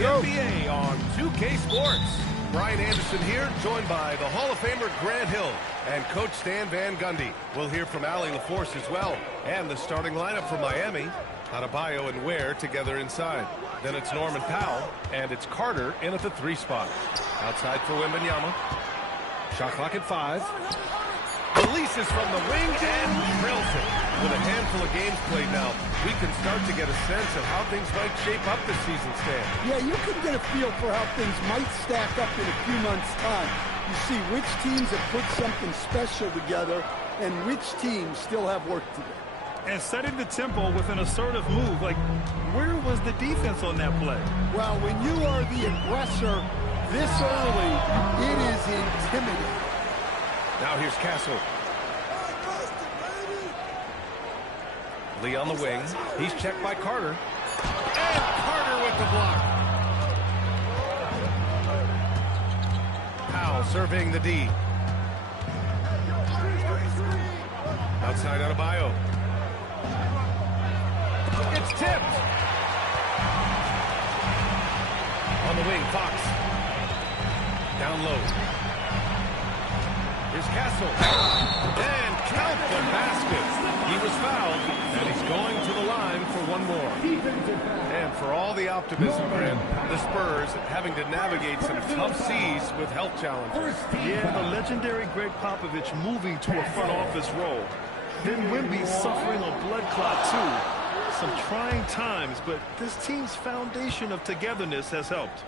the NBA on 2K Sports. Brian Anderson here, joined by the Hall of Famer Grant Hill and Coach Stan Van Gundy. We'll hear from Allie LaForce as well. And the starting lineup for Miami, Adebayo and Ware together inside. Then it's Norman Powell, and it's Carter in at the 3 spot. Outside for Wembanyama. Shot clock at 5. Releases from the wing and drills it. With a handful of games played now, we can start to get a sense of how things might shape up this season, Stan. Yeah, you can get a feel for how things might stack up in a few months' time. You see which teams have put something special together and which teams still have work to do. And setting the tempo with an assertive move. Like, where was the defense on that play? Well, when you are the aggressor this early, it is intimidating. Now here's Castle. Lee on the wing. He's checked by Carter. And Carter with the block. Powell surveying the D. Outside Adebayo. It's tipped. On the wing, Fox. Down low. Here's Castle. And count the basket. He was fouled, and he's going to the line for one more. And for all the optimism, Grant, the Spurs having to navigate some tough seas with health challenges. Yeah, the legendary Greg Popovich moving to a front office role. Then Wemby suffering a blood clot, too. Some trying times, but this team's foundation of togetherness has helped.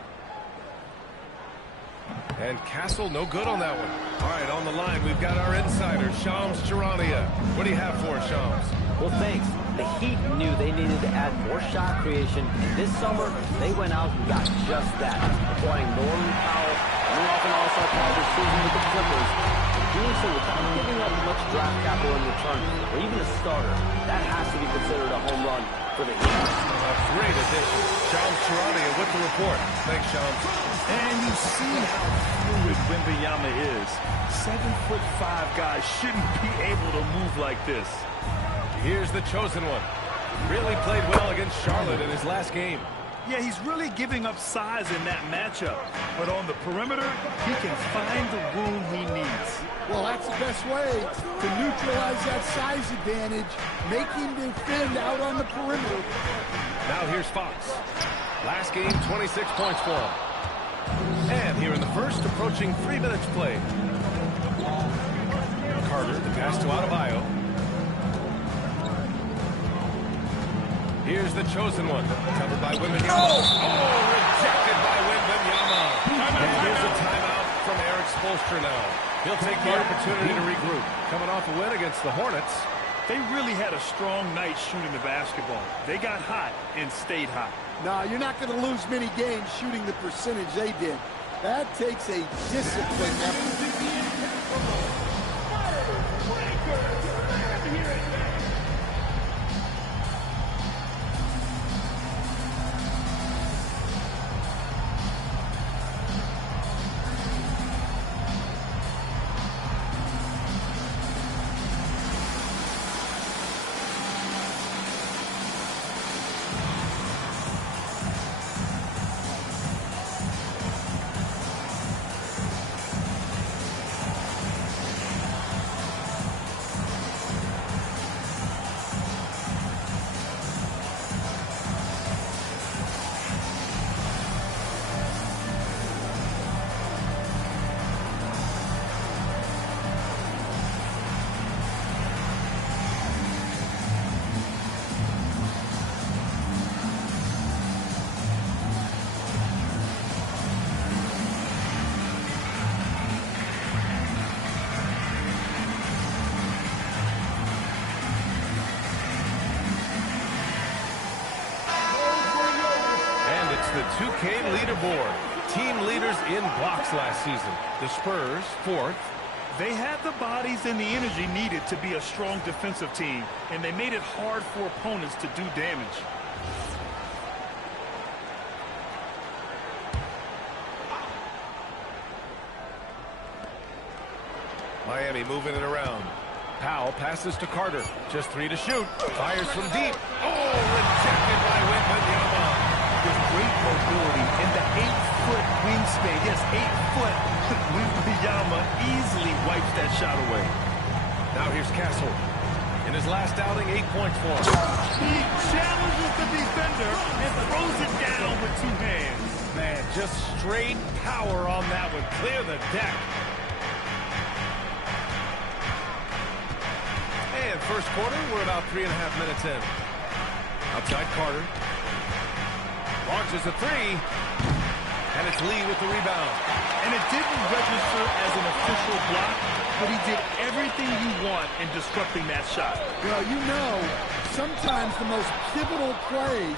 And Castle, no good on that one. All right, on the line, we've got our insider, Shams Charania. What do you have for us, Shams? Well, thanks. The Heat knew they needed to add more shot creation. And this summer, they went out and got just that. Acquiring Norman Powell, coming off an all-star caliber season with the Clippers. And doing so without giving up much draft capital in return, or even a starter. That has to be considered a home run for the Heat. A great addition. Shams Charania with the report. Thanks, Shams. And you see how fluid Wembanyama is. 7'5" guys shouldn't be able to move like this. Here's the chosen one. Really played well against Charlotte in his last game. Yeah, he's really giving up size in that matchup. But on the perimeter, he can find the room he needs. Well, that's the best way to neutralize that size advantage, make him defend out on the perimeter. Now here's Fox. Last game, 26 points for him. And here in the first, approaching 3 minutes played. Carter, the pass to Adebayo. Here's the chosen one, covered by Wembanyama. Oh, rejected by Wembanyama. And here's a timeout from Eric Spoelstra now. He'll take the opportunity to regroup. Coming off a win against the Hornets. They really had a strong night shooting the basketball. They got hot and stayed hot. No, you're not going to lose many games shooting the percentage they did. That takes a disciplined effort. The 2K leaderboard. Team leaders in blocks last season. The Spurs, 4th. They had the bodies and the energy needed to be a strong defensive team, and they made it hard for opponents to do damage. Miami moving it around. Powell passes to Carter. Just 3 to shoot. Fires from deep. Oh, rejected by Wembanyama. With great mobility in In his last outing, 8 points for him. He challenges the defender and throws it down with 2 hands. Man, just straight power on that one. Clear the deck. And first quarter, we're about 3.5 minutes in. Outside Carter. Launches a 3. And it's Lee with the rebound. And it didn't register as an official block, but he did everything you want in disrupting that shot. Well, you know, sometimes the most pivotal plays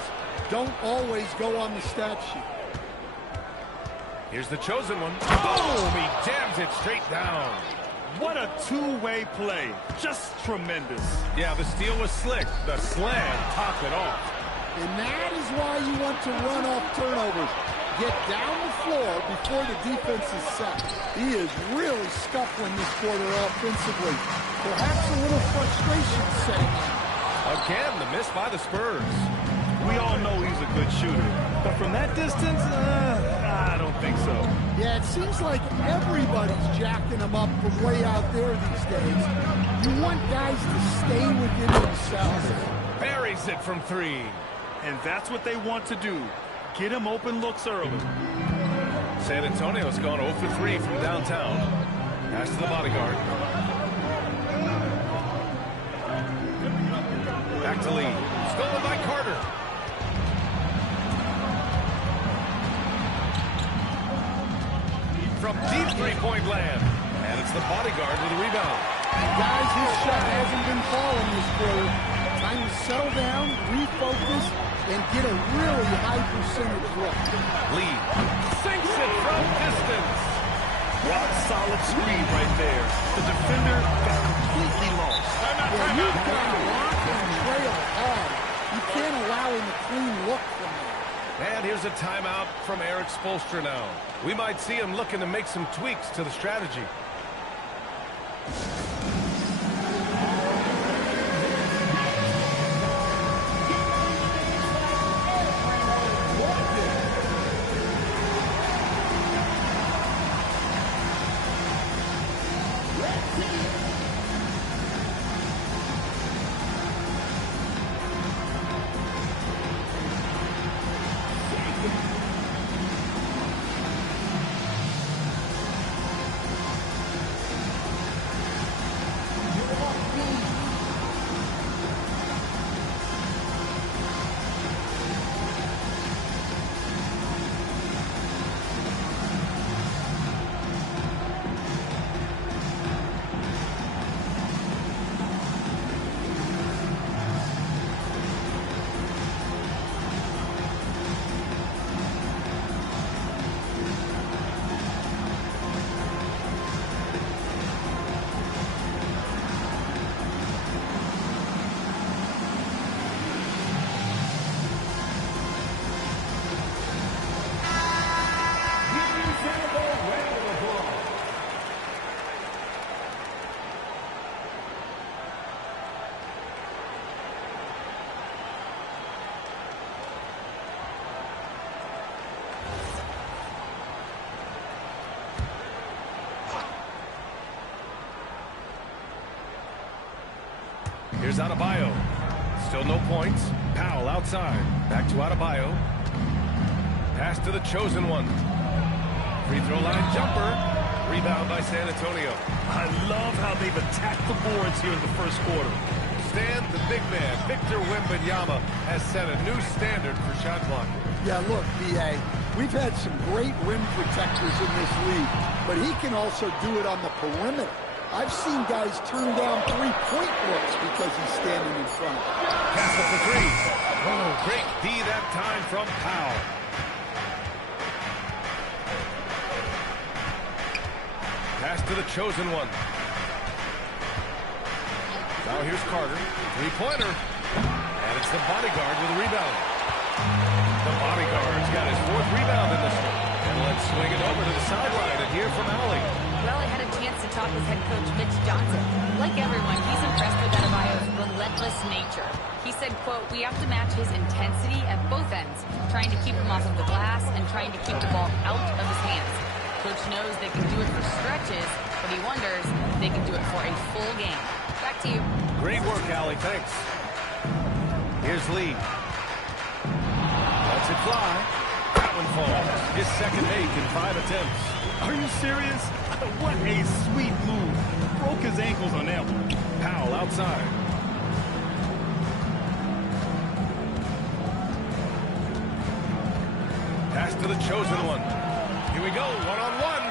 don't always go on the stat sheet. Here's the chosen one. Boom! He jams it straight down. What a two-way play. Just tremendous. Yeah, the steal was slick. The slam topped it off. And that is why you want to run off turnovers. Get down the floor before the defense is set. He is really scuffling this quarter offensively. Perhaps a little frustration setting in. Again, the miss by the Spurs. We all know he's a good shooter, but from that distance, I don't think so. Yeah, it seems like everybody's jacking him up from way out there these days. You want guys to stay within themselves. Buries it from 3. And that's what they want to do. Get him open looks early. San Antonio's gone 0 for 3 from downtown. Pass to the bodyguard. Back to Lee. Stolen by Carter. From deep three-point land. And it's the bodyguard with the rebound. Guys, his shot hasn't been falling this quarter. Time to settle down, refocus, and get a really high percentage look. Lee sinks it from distance. Rock solid screen right there. The defender got completely lost. Yeah, you've got to lock and trail hard. You can't allow him a clean look from there. And here's a timeout from Eric Spoelstra now. We might see him looking to make some tweaks to the strategy. Here's Adebayo. Still no points. Powell outside. Back to Adebayo. Pass to the chosen one. Free throw line jumper. Rebound by San Antonio. I love how they've attacked the boards here in the first quarter. Stan, the big man, Victor Wembanyama, has set a new standard for shot blocking. Yeah, look, B.A., we've had some great rim protectors in this league, but he can also do it on the perimeter. I've seen guys turn down three-point looks because he's standing in front. Pass it for 3. Oh, great D that time from Powell. Pass to the chosen one. Now here's Carter. Three-pointer. And it's the bodyguard with a rebound. The bodyguard's got his 4th rebound in this one. And let's swing it over to the sideline and hear from Allie. Well, I had a chance to talk with head coach Mitch Johnson. Like everyone, he's impressed with Adebayo's relentless nature. He said, quote, "We have to match his intensity at both ends, trying to keep him off of the glass and trying to keep the ball out of his hands. Coach knows they can do it for stretches, but he wonders if they can do it for a full game." Back to you. Great work, Allie. Thanks. Here's Lee. Lets it fly. That one falls. His second make in 5 attempts. Are you serious? What a sweet move. Broke his ankles on that one. Powell outside. Pass to the chosen one. Here we go, one-on-one.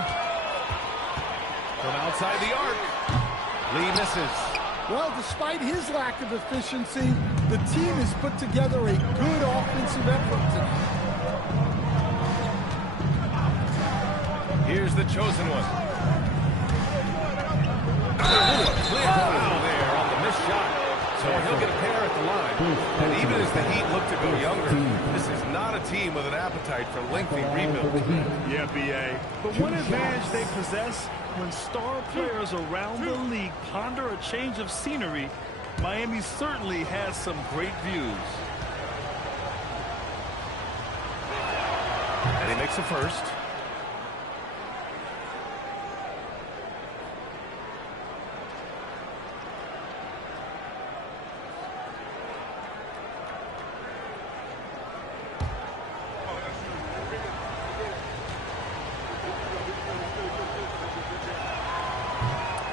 From outside the arc. Lee misses. Well, despite his lack of efficiency, the team has put together a good offensive effort tonight. Here's the chosen one. Clear foul there on the missed shot. So he'll get a pair at the line. And even as the Heat look to go younger, this is not a team with an appetite for lengthy rebuilds. Yeah, B.A. But one advantage they possess, when star players around the league ponder a change of scenery, Miami certainly has some great views. And he makes a first.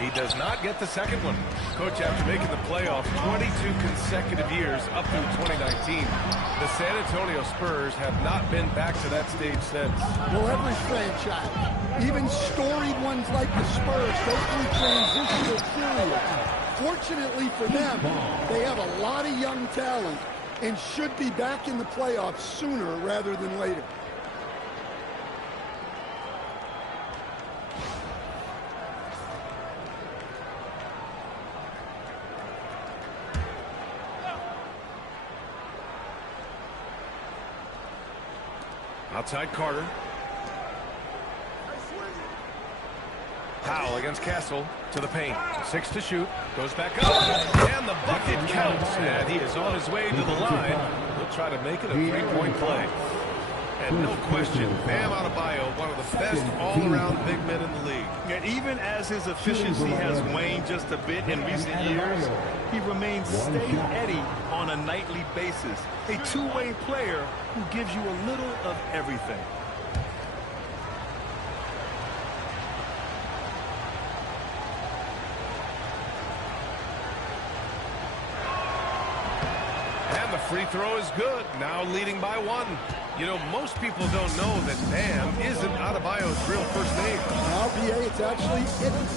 He does not get the second one. Coach, after making the playoffs 22 consecutive years up through 2019, the San Antonio Spurs have not been back to that stage since. Well, every franchise, even storied ones like the Spurs, go through transitional periods. Fortunately for them, they have a lot of young talent and should be back in the playoffs sooner rather than later. Outside Carter. Powell against Castle to the paint. 6 to shoot. Goes back up. And the bucket counts. And he is on his way to the line. He'll try to make it a three-point play. And no question, Bam Adebayo, one of the best all-around big men in the league. And even as his efficiency has waned just a bit in recent years, he remains steady on a nightly basis. A two-way player who gives you a little of everything. And the free throw is good. Now leading by 1. You know, most people don't know that Bam isn't Adebayo's real first name. Now, BA, it's actually Idris.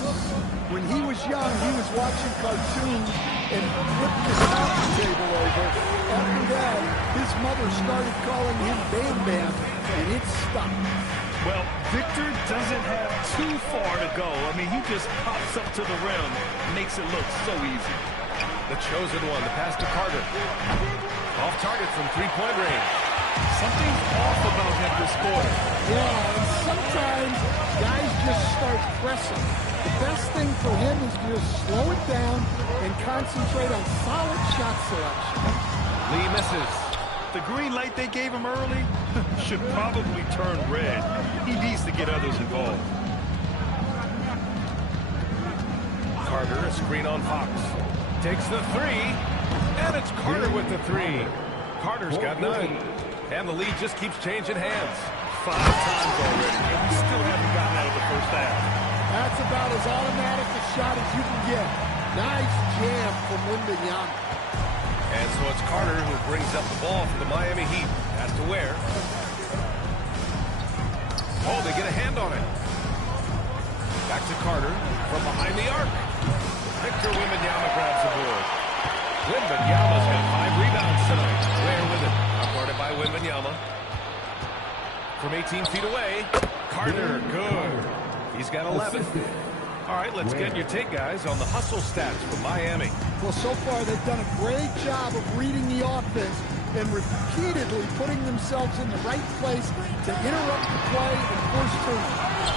When he was young, he was watching cartoons and flipped his coffee table over. After that, his mother started calling him Bam Bam, and it stuck. Well, Victor doesn't have too far to go. I mean, he just pops up to the rim, makes it look so easy. The chosen one, the pass to Carter. Off target from three-point range. Something's off about him this quarter. Yeah, and sometimes guys just start pressing. The best thing for him is to just slow it down and concentrate on solid shot selection. Lee misses. The green light they gave him early should probably turn red. He needs to get others involved. Carter, a screen on Fox. Takes the 3, and it's Carter with the 3. Carter's got 9. And the lead just keeps changing hands. 5 times already, and we still haven't gotten out of the first half. That's about as automatic a shot as you can get. Nice jam from Wembanyama. And so it's Carter who brings up the ball for the Miami Heat. Has to wear. Oh, they get a hand on it. Back to Carter from behind the arc. Victor Wembanyama grabs the board. Wembanyama's got 5 rebounds tonight. Ware with it. Guarded by Wembanyama. From 18 feet away, Carter, good. He's got 11. All right, let's get your take, guys, on the hustle stats for Miami. Well, so far they've done a great job of reading the offense and repeatedly putting themselves in the right place to interrupt the play and force turnovers.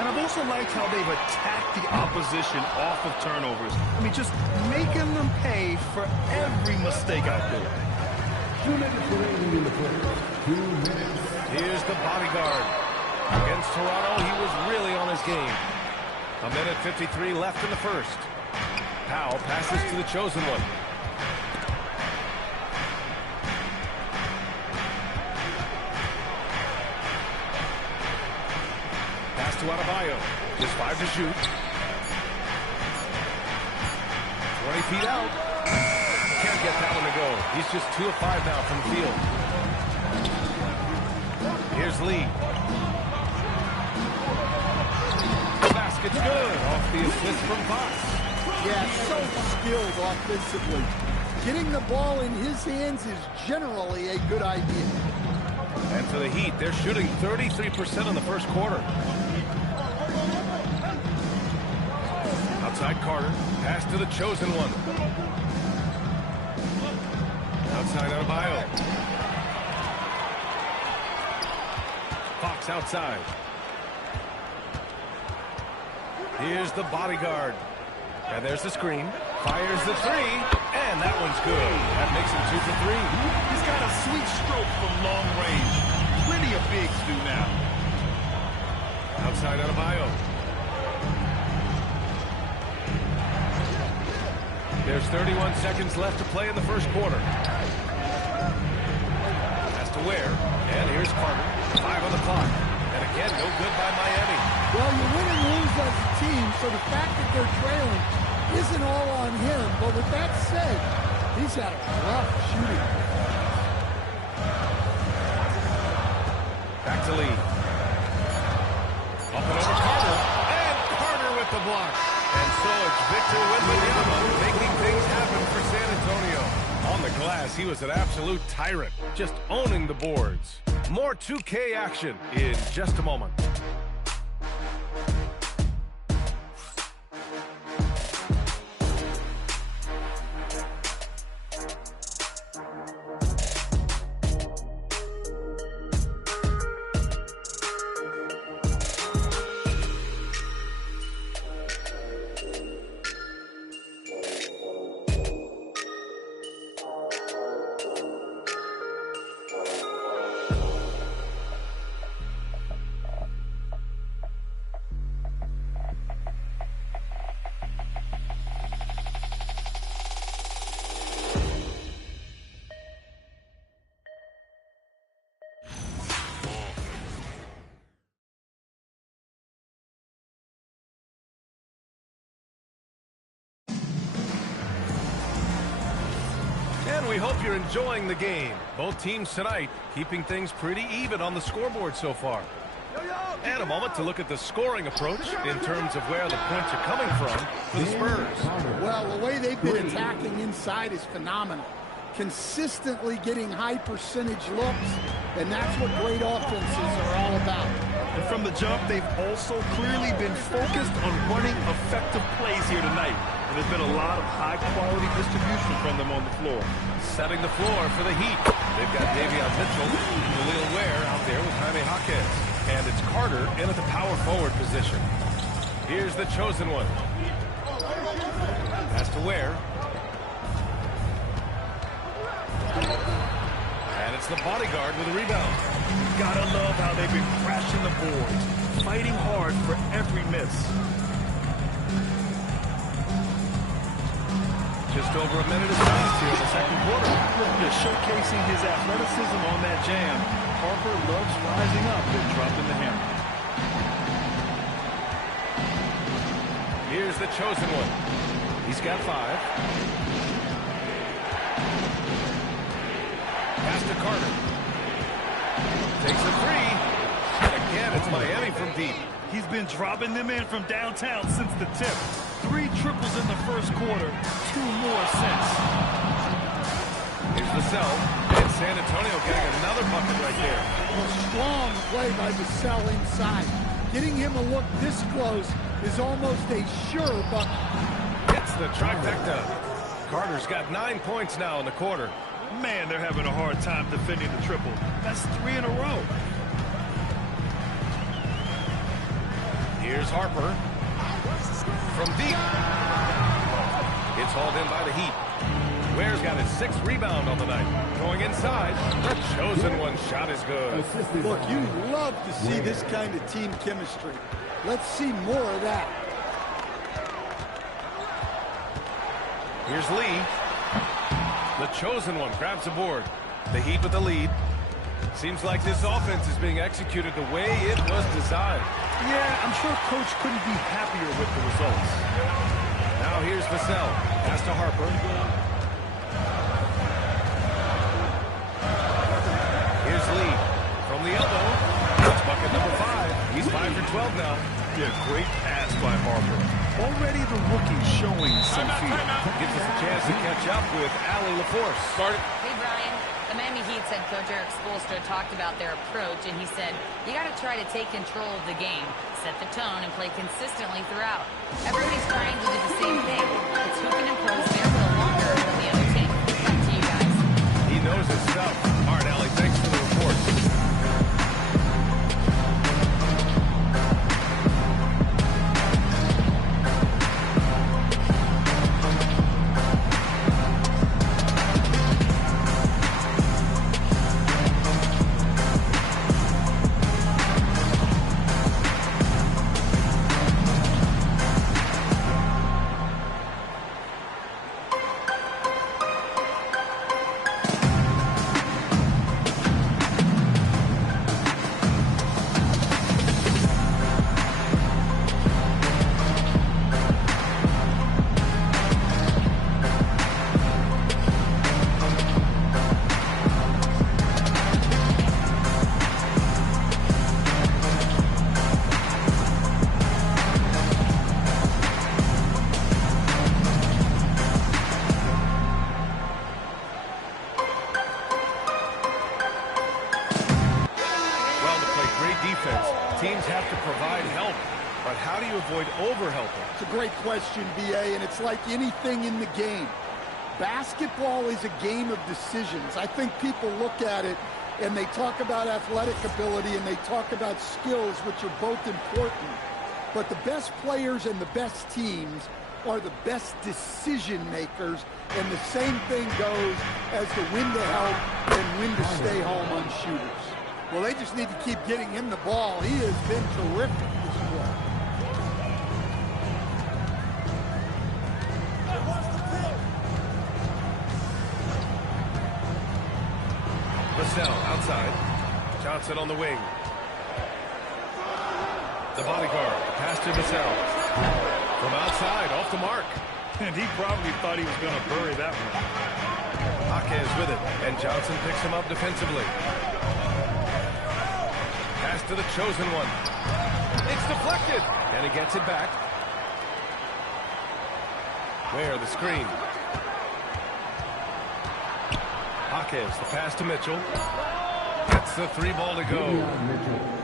And I've also liked how they've attacked the opposition off of turnovers. I mean, just making them pay for every mistake out there. 2 minutes remaining in the play. 2 minutes. Here's the bodyguard. Against Toronto, he was really on his game. 1:53 left in the first. Powell passes to the chosen one. Pass to Adebayo. Just 5 to shoot. 20 feet out. Can't get that one to go. He's just 2 of 5 now from the field. Here's Lee. The basket's good. Off the assist from Fox. Yeah, so skilled offensively. Getting the ball in his hands is generally a good idea. And for the Heat, they're shooting 33% in the first quarter. Outside Carter. Pass to the chosen one. Outside Adebayo. Fox outside. Here's the bodyguard. And there's the screen. Fires the three. And that one's good. That makes him 2 for 3. He's got a sweet stroke from long range. Plenty of bigs do now. Outside Adebayo. There's 31 seconds left to play in the first quarter. Has to Ware. And here's Carter. 5 on the clock. And again, no good by Miami. Well, you win and lose as a team, so the fact that they're trailing isn't all on him. But with that said, he's had a rough shooting. Back to Lee. Up and over Carter. And Carter with the block. And so it's Victor Wembanyama making things happen for San Antonio. On the glass, he was an absolute tyrant, just owning the boards. More 2K action in just a moment. And we hope you're enjoying the game. Both teams tonight keeping things pretty even on the scoreboard so far. And a moment to look at the scoring approach in terms of where the points are coming from for the Spurs. Well, the way they've been attacking inside is phenomenal. Consistently getting high percentage looks, and that's what great offenses are all about. And from the jump, they've also clearly been focused on running effective plays here tonight. And there's been a lot of high-quality distribution from them on the floor. Setting the floor for the Heat. They've got Davion Mitchell, Khalil Ware out there with Jaime Jaquez. And it's Carter in at the power forward position. Here's the chosen one. Pass to Ware. And it's the bodyguard with a rebound. Gotta love how they've been crashing the boards, fighting hard for every miss. Just over a minute of time here in the second quarter. Just showcasing his athleticism on that jam. Harper loves rising up and dropping the hammer. Here's the chosen one. He's got 5. Pass to Carter. Takes a 3. And again, it's Miami from deep. He's been dropping them in from downtown since the tip. 3 triples in the first quarter, 2 more since. Here's Vassell. And San Antonio getting another bucket right there. A strong play by Vassell inside. Getting him a look this close is almost a sure bucket. Hits the trifecta. Carter's got 9 points now in the quarter. Man, they're having a hard time defending the triple. That's 3 in a row. Here's Harper. From deep. It's hauled in by the Heat. Ware's got his 6th rebound on the night. Going inside. The chosen one shot is good. Look, you love to see this kind of team chemistry. Let's see more of that. Here's Lee. The chosen one grabs a board. The Heat with the lead. Seems like this offense is being executed the way it was designed. Yeah, I'm sure Coach couldn't be happier with the results. Now here's Vassell. Pass to Harper. Here's Lee. From the elbow. That's bucket number 5. He's 5 for 12 now. Yeah, great pass by Harper. Already the rookie showing some feet. Gives us a chance to catch up with Allie LaForce. Hey, Brian. The Miami Heat's head coach Eric Spoelstra talked about their approach, and he said, you got to try to take control of the game, set the tone, and play consistently throughout. Everybody's trying to do the same thing. It's who can impose their will longer than the other team. Back to you guys. He knows his stuff. All right, Allie, thanks for the report. Teams have to provide help, but how do you avoid overhelping? It's a great question, B.A., and it's like anything in the game. Basketball is a game of decisions. I think people look at it and they talk about athletic ability and they talk about skills, which are both important. But the best players and the best teams are the best decision makers, and the same thing goes as to when to help and when to stay home on shooters. Well, they just need to keep getting him the ball. He has been terrific this quarter. Vassell outside. Johnson on the wing. The bodyguard. Pass to Vassell. From outside, off the mark. And he probably thought he was going to bury that one. Jaquez with it, and Johnson picks him up defensively. Pass to the chosen one. It's deflected, and he gets it back. Where the screen. Jaquez, the pass to Mitchell. Gets the 3 ball to go.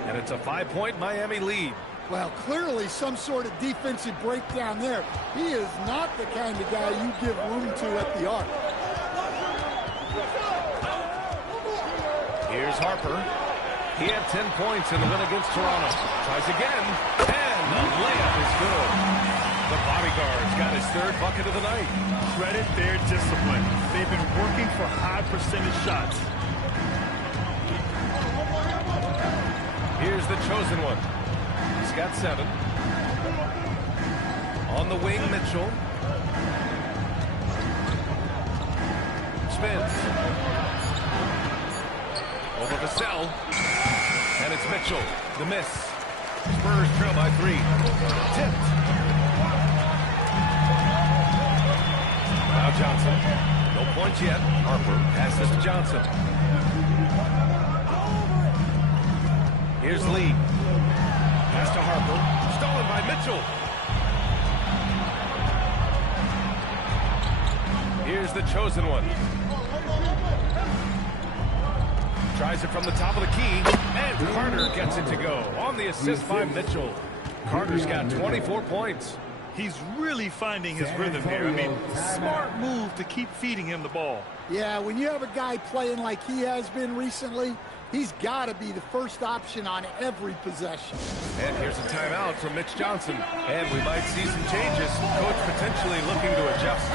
And it's a 5-point Miami lead. Well, clearly some sort of defensive breakdown there. He is not the kind of guy you give room to at the arc. Here's Harper. He had 10 points in the win against Toronto. Tries again, and the layup is good. The bodyguard's got his 3rd bucket of the night. Credit their discipline. They've been working for high percentage shots. Here's the chosen one. He's got 7. On the wing, Mitchell. Spins. Over Vassell. And it's Mitchell. The miss. Spurs trail by 3. Tipped. Now Johnson. No points yet. Harper passes to Johnson. Here's Lee. Pass to Harper. Stolen by Mitchell. Here's the chosen one. Tries it from the top of the key, and Carter gets it to go. On the assist by Mitchell. Carter's got 24 points. He's really finding his rhythm here. I mean, smart move to keep feeding him the ball. Yeah, when you have a guy playing like he has been recently, he's got to be the first option on every possession. And here's a timeout from Mitch Johnson. And we might see some changes. Coach potentially looking to adjust.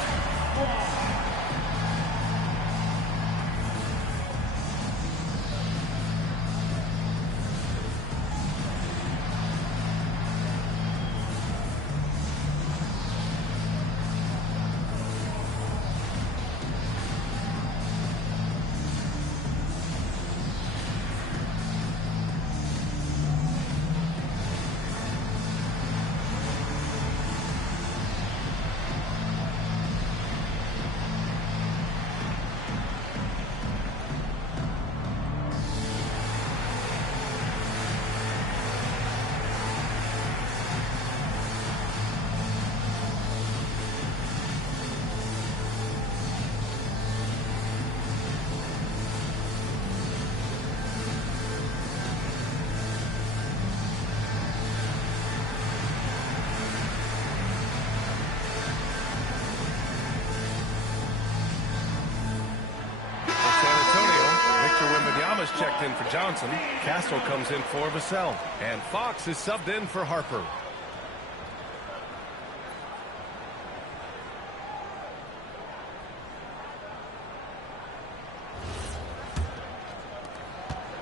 Thomas checked in for Johnson. Castle comes in for Vassell. And Fox is subbed in for Harper.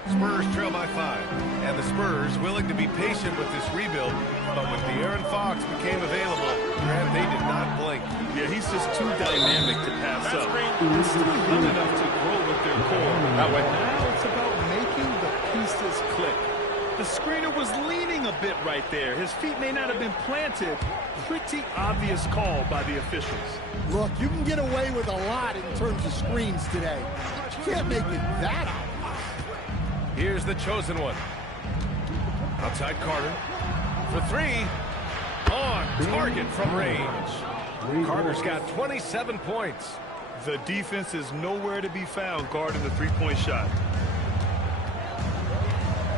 Spurs trail by 5. And the Spurs willing to be patient with this rebuild. But when De'Aaron Fox became available, Grant, they did not blink. Yeah, he's just too dynamic to pass up. He's still young enough to grow with their core. Now it's about making the pieces click. The screener was leaning a bit right there. His feet may not have been planted. Pretty obvious call by the officials. Look, you can get away with a lot in terms of screens today. But you can't make it that obvious. Here's the chosen one. Outside Carter. For 3. On target from range. Carter's got 27 points. The defense is nowhere to be found guarding the three-point shot.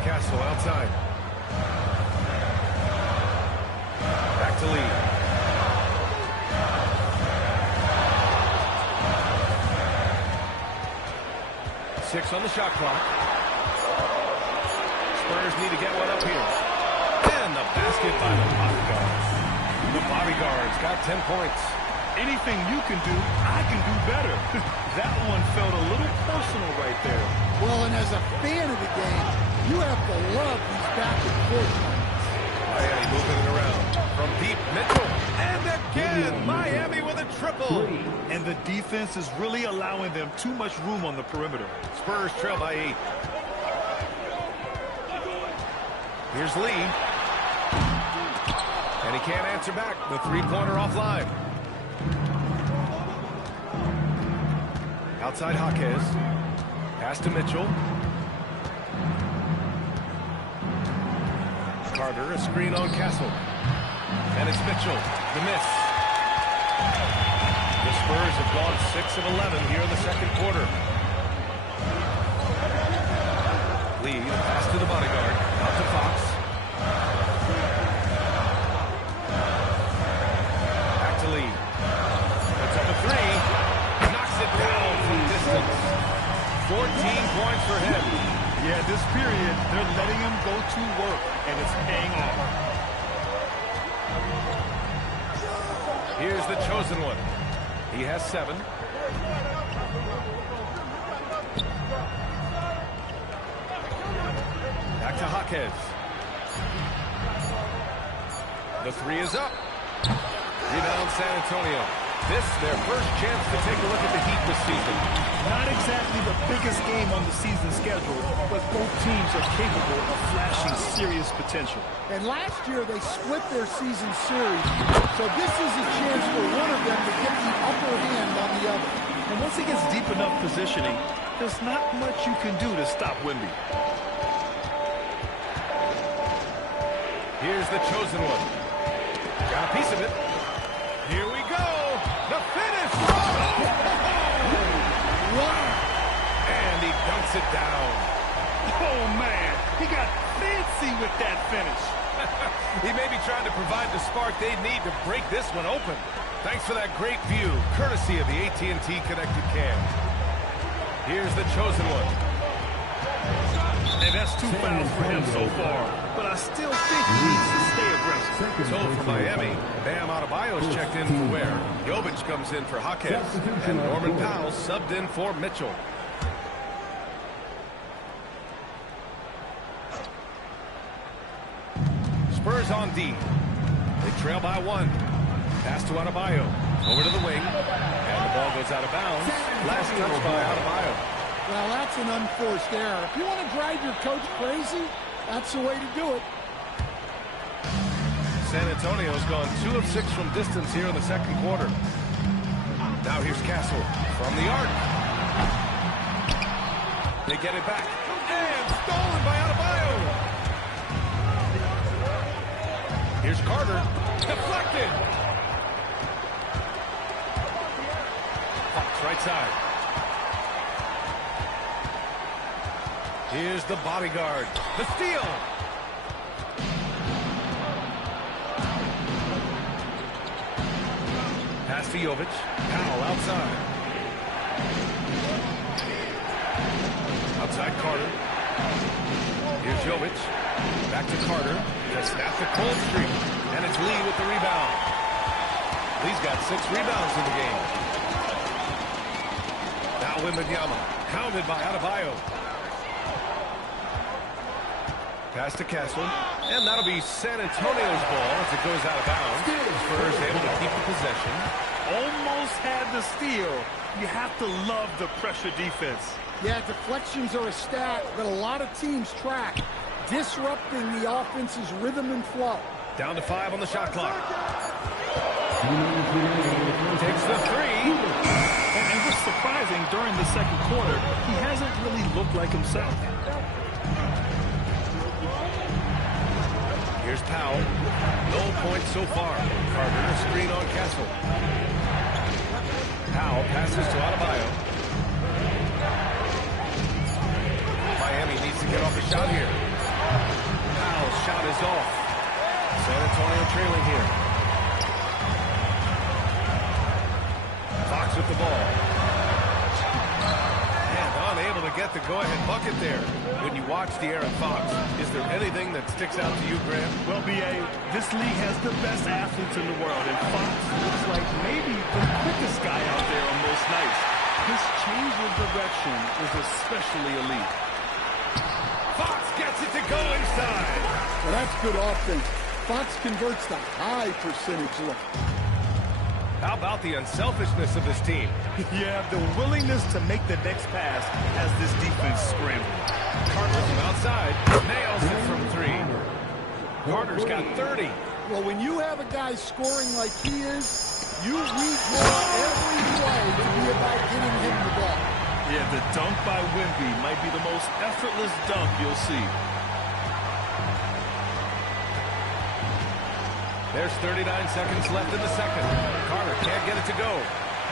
Castle outside. Back to Lee. Six on the shot clock. Spurs need to get one up here. And the basket by the bodyguards. The bodyguards got 10 points. Anything you can do, I can do better. That one felt a little personal right there. Well, and as a fan of the game, you have to love these back-and-forth moments. Miami moving it around. From deep, Mitchell. And again, Miami with a triple. And the defense is really allowing them too much room on the perimeter. Spurs trail by 8. Here's Lee. And he can't answer back. The three-pointer offline. Outside Jaquez. Pass to Mitchell. Carter, a screen on Castle. And it's Mitchell. The miss. The Spurs have gone 6 of 11 here in the second quarter. Lee, the pass to the bodyguard. Out to Fox. Back to Lee. Puts up a 3. Knocks it down from distance. 14 points for him. Yeah, this period, they're letting him go to work, and it's paying off. Here's the chosen one. He has 7. Back to Jaquez. The 3 is up. Rebound San Antonio. This, their first chance to take a look at the Heat this season. Not exactly the biggest game on the season schedule, but both teams are capable of flashing serious potential. And last year, they split their season series, so this is a chance for one of them to get the upper hand on the other. And once he gets deep enough positioning, there's not much you can do to stop Wemby. Here's the chosen one. Got a piece of it. Here we go. The finish. Wow. And he dunks it down. Oh, man. He got fancy with that finish. He may be trying to provide the spark they need to break this one open. Thanks for that great view, courtesy of the AT&T Connected Cam. Here's the chosen one. And that's 2 fouls for him so far. But I still think he needs to stay aggressive. So for Miami, Bam Adebayo's checked in for Ware. Jovic comes in for Jaquez. And Norman Powell subbed in for Mitchell. Spurs on D. They trail by 1. Pass to Adebayo. Over to the wing. And the ball goes out of bounds. Last touch by Adebayo. Well, that's an unforced error. If you want to drive your coach crazy, that's the way to do it. San Antonio's gone 2 of 6 from distance here in the second quarter. Now here's Castle from the arc. They get it back. And stolen by Adebayo. Here's Carter. Deflected. Fox right side. Here's the bodyguard. The steal. Pass to Jovic. Powell outside. Outside Carter. Carter. Here's Jovic. Back to Carter. To snap the cold streak. And it's Lee with the rebound. Lee's got 6 rebounds in the game. Now Wembanyama. Hounded by Adebayo. Pass to Castle. And that'll be San Antonio's ball as it goes out of bounds. Spurs able to keep the possession. Almost had the steal. You have to love the pressure defense. Yeah, deflections are a stat that a lot of teams track, disrupting the offense's rhythm and flow. Down to 5 on the shot clock. Takes the 3. And what's surprising, during the second quarter, he hasn't really looked like himself. Here's Powell. No points so far. Carter, a screen on Castle. Powell passes to Adebayo. Miami needs to get off a shot here. Powell's shot is off. San Antonio trailing here. Fox with the ball. And unable to get the go-ahead bucket there. When you watch De'Aaron Fox, is there anything that sticks out to you, Graham? Well, B.A., this league has the best athletes in the world, and Fox looks like maybe the quickest guy out there on most nights. His change of direction is especially elite. Fox gets it to go inside. Well, that's good offense. Fox converts the high percentage look. How about the unselfishness of this team? Yeah, the willingness to make the next pass as this defense scrambles. Carter from outside nails it from 3. Carter's got 30. Well, when you have a guy scoring like he is, you redraw every play to be about getting him the ball. Yeah, the dunk by Wemby might be the most effortless dunk you'll see. There's 39 seconds left in the second. Carter can't get it to go.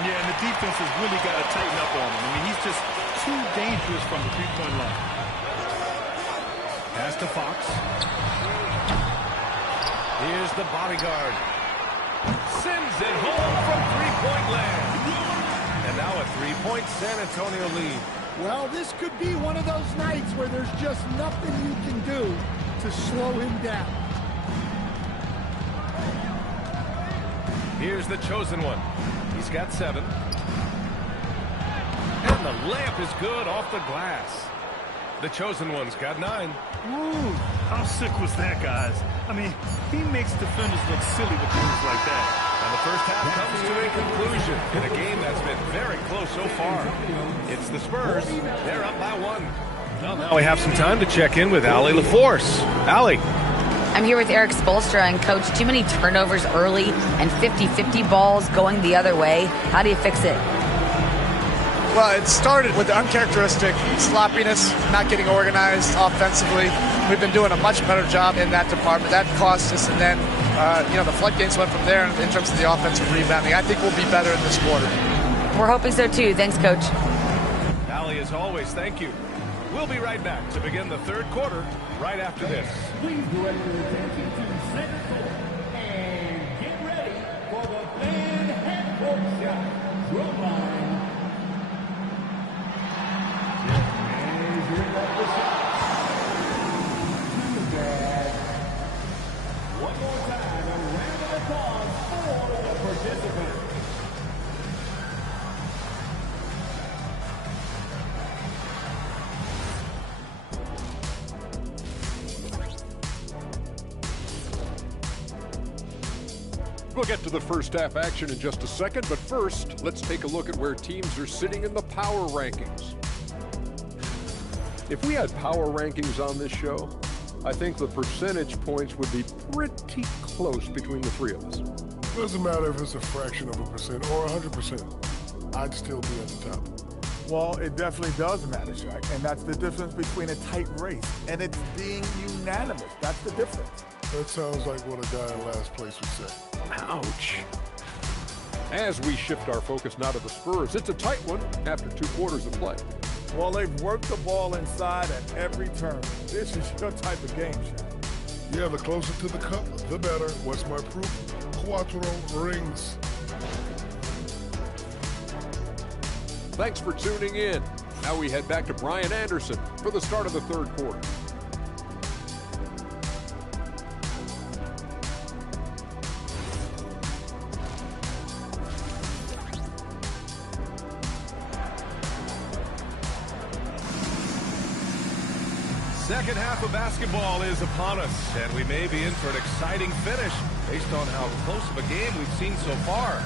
Yeah, and the defense has really got to tighten up on him. I mean, he's just too dangerous from the three-point line. Pass to Fox. Here's the bodyguard. Sends it home from three-point land. And now a 3-point San Antonio lead. Well, this could be one of those nights where there's just nothing you can do to slow him down. Here's the chosen one. He's got 7. And the layup is good off the glass. The chosen one's got 9. Ooh, how sick was that, guys? I mean, he makes defenders look silly with moves like that. And the first half comes to a conclusion in a game that's been very close so far. It's the Spurs. They're up by 1. Well, now we have some time to check in with Allie LaForce. Allie. I'm here with Eric Spoelstra, and Coach, too many turnovers early and 50-50 balls going the other way. How do you fix it? Well, it started with the uncharacteristic sloppiness, not getting organized offensively. We've been doing a much better job in that department. That cost us, and then, the floodgates went from there in terms of the offensive rebounding. I think we'll be better in this quarter. We're hoping so, too. Thanks, Coach. Allie, as always, thank you. We'll be right back to begin the third quarter right after this. Please direct your attention to center court and get ready for the fan half-court shot. Drum line. Measuring up the shot. To the bag. One more time, a round of applause for the participants. We'll get to the first half action in just a second, but first, let's take a look at where teams are sitting in the power rankings. If we had power rankings on this show, I think the percentage points would be pretty close between the three of us. Doesn't matter if it's a fraction of a percent or 100%. I'd still be at the top. Well, it definitely does matter, Shaq, and that's the difference between a tight race, and it's being unanimous. That's the difference. That sounds like what a guy in last place would say. Ouch. As we shift our focus now to the Spurs, it's a tight one after 2 quarters of play. Well, they've worked the ball inside at every turn. This is your type of game, Shaq. Yeah, the closer to the cup, the better. What's my proof? Cuatro rings. Thanks for tuning in. Now we head back to Brian Anderson for the start of the third quarter. Second half of basketball is upon us, and we may be in for an exciting finish based on how close of a game we've seen so far.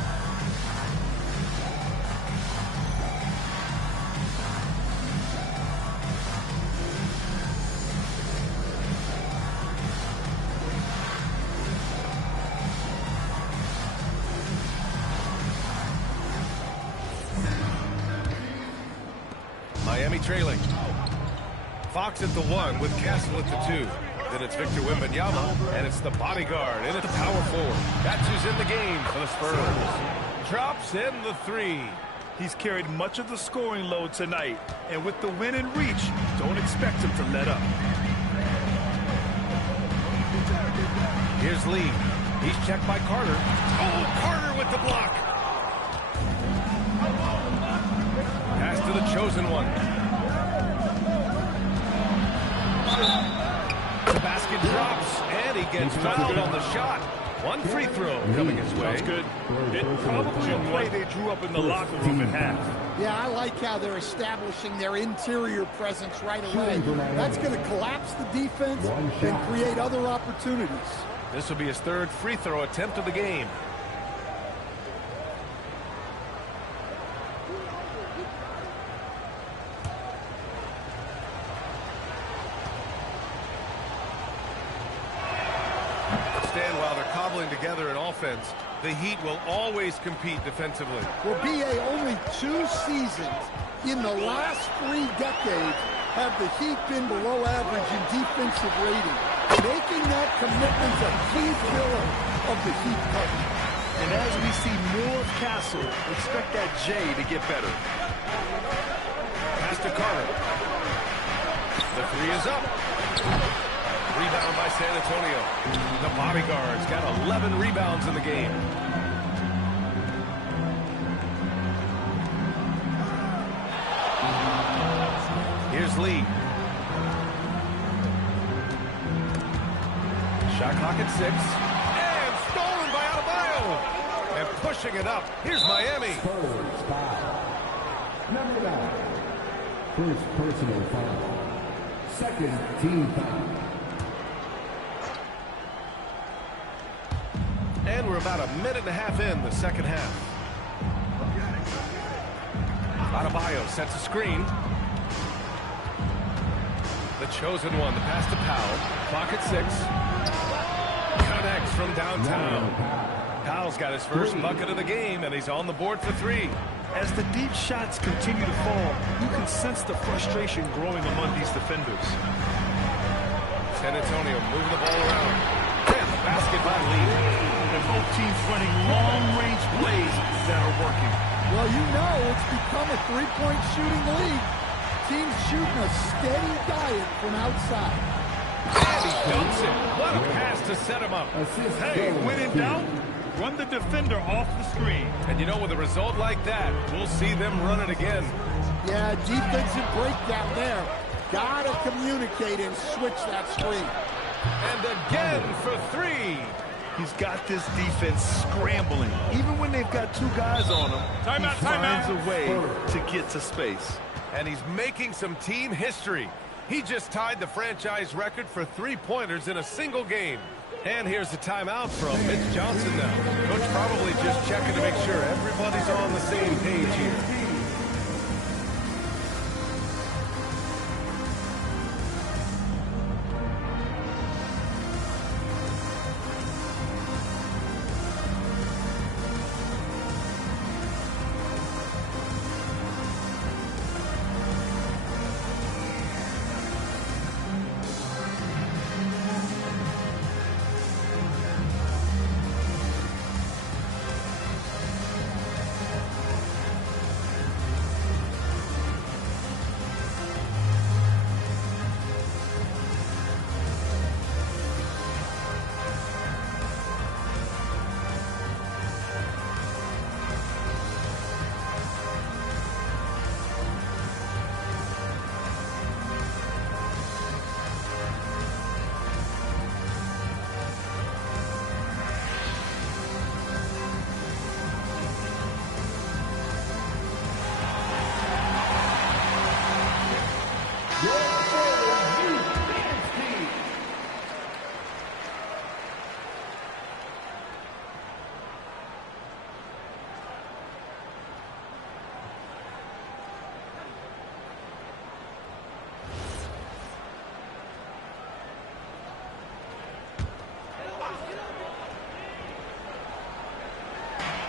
Miami trailing. Fox at the 1 with Castle at the 2. Then it's Victor Wembanyama, and it's the bodyguard in at the power forward. That's who's in the game for the Spurs. Drops in the 3. He's carried much of the scoring load tonight, and with the win in reach, don't expect him to let up. Here's Lee. He's checked by Carter. Oh, Carter with the block. Pass to the chosen one. The basket drops, and he gets fouled on the shot. One free throw coming his way. That's good. It probably a play they drew up in the locker room at half. Yeah, I like how they're establishing their interior presence right away. That's going to collapse the defense and create other opportunities. This will be his third free throw attempt of the game. While they're cobbling together an offense, the Heat will always compete defensively. Well, B.A., only 2 seasons in the last 3 decades have the Heat been below average in defensive rating, making that commitment a key pillar of the Heat coverage. And as we see more of Castle, expect that J to get better. Pass to Carter. The 3 is up. Rebound by San Antonio. The bodyguard's got 11 rebounds in the game. Here's Lee. Shot clock at 6. And stolen by Adebayo. And pushing it up. Here's Miami. Spurs foul. Number 9. First personal foul. Second team foul. And we're about a minute and a half in the second half. Adebayo sets a screen. The chosen one, the pass to Powell. Clock at 6. Connects from downtown. Powell's got his first bucket of the game, and he's on the board for 3. As the deep shots continue to fall, you can sense the frustration growing among these defenders. San Antonio moving the ball around. And the basket by Lee. And both teams running long-range plays that are working. Well, you know it's become a 3-point shooting league. Teams shooting a steady diet from outside. And he dumps it. What a pass to set him up. Hey, when in doubt, run the defender off the screen. And you know, with a result like that, we'll see them run it again. Yeah, defensive breakdown there. Gotta communicate and switch that screen. And again for 3. He's got this defense scrambling. Even when they've got 2 guys on him, he finds a way to get to space. And he's making some team history. He just tied the franchise record for 3-pointers in a single game. And here's the timeout from Mitch Johnson now. Coach probably just checking to make sure everybody's on the same page here.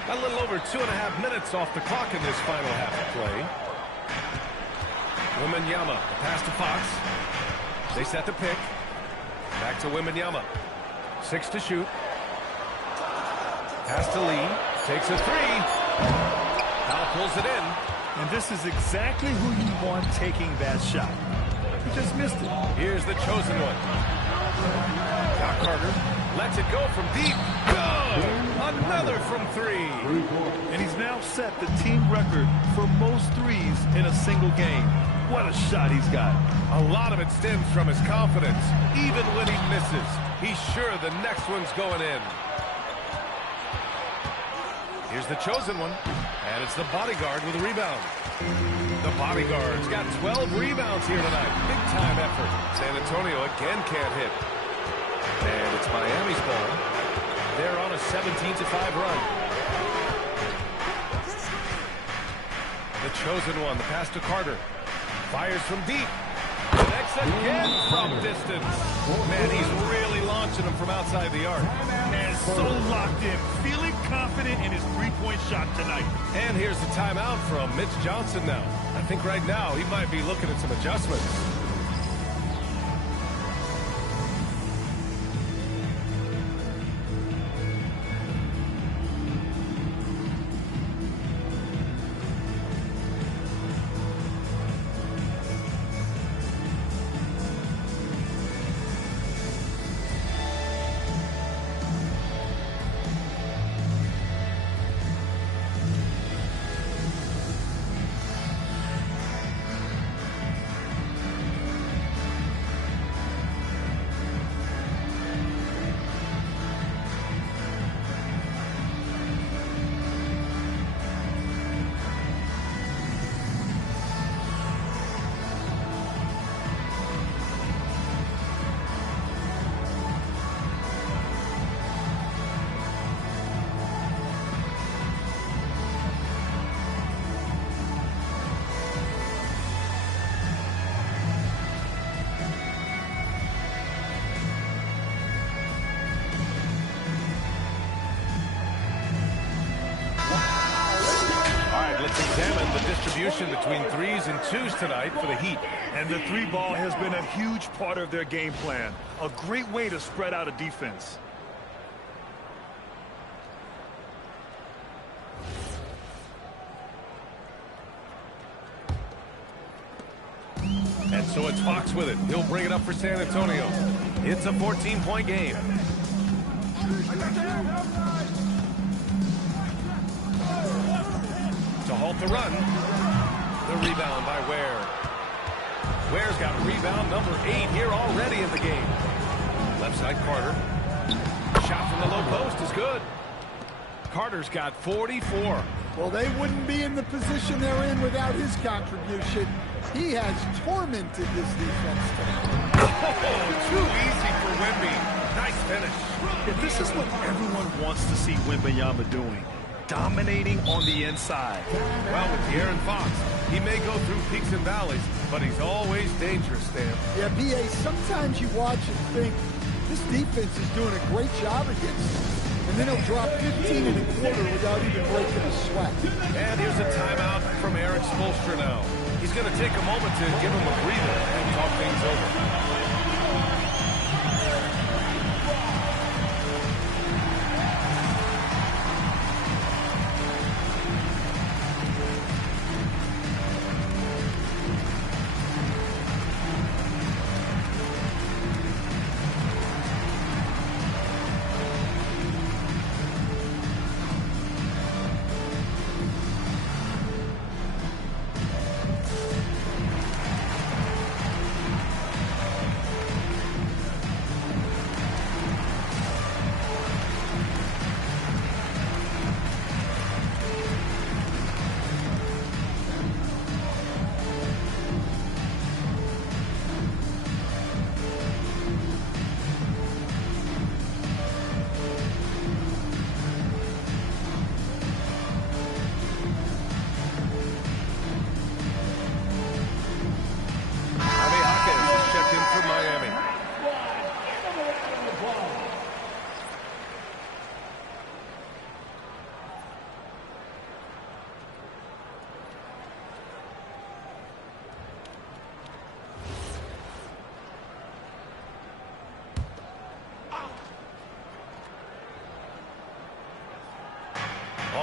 A little over 2.5 minutes off the clock in this final half of play. Wembanyama, the pass to Fox. They set the pick. Back to Wembanyama. 6 to shoot. Pass to Lee. Takes a 3. Now pulls it in. And this is exactly who you want taking that shot. He just missed it. Here's the chosen one. Doc Carter lets it go from deep. Good! Another from 3. And he's now set the team record for most threes in a single game. What a shot he's got. A lot of it stems from his confidence. Even when he misses, he's sure the next one's going in. Here's the chosen one. And it's the bodyguard with a rebound. The bodyguard's got 12 rebounds here tonight. Big time effort. San Antonio again can't hit. And it's Miami's ball. They're on a 17-5 run. The chosen one, the pass to Carter. Fires from deep. Connects again from distance. Man, he's really launching them from outside the arc. And so locked in, feeling confident in his three-point shot tonight. And here's the timeout from Mitch Johnson now. I think right now he might be looking at some adjustments. Between 3s and 2s tonight for the Heat. And the 3-ball has been a huge part of their game plan. A great way to spread out a defense. And so it's Fox with it. He'll bring it up for San Antonio. It's a 14-point game. To halt the run. The rebound by Ware. Ware's got rebound number 8 here already in the game. Left side Carter. Shot from the low post is good. Carter's got 44. Well, they wouldn't be in the position they're in without his contribution. He has tormented this defense tonight. Oh, too easy for Wemby. Nice finish. If this is what everyone wants to see Wembanyama doing, dominating on the inside. Well, with De'Aaron Fox, he may go through peaks and valleys, but he's always dangerous, Stan. Yeah, B.A., sometimes you watch and think, this defense is doing a great job against him. And then he'll drop 15 in a quarter without even breaking a sweat. And here's a timeout from Eric Spoelstra now. He's going to take a moment to give him a breather and talk things over.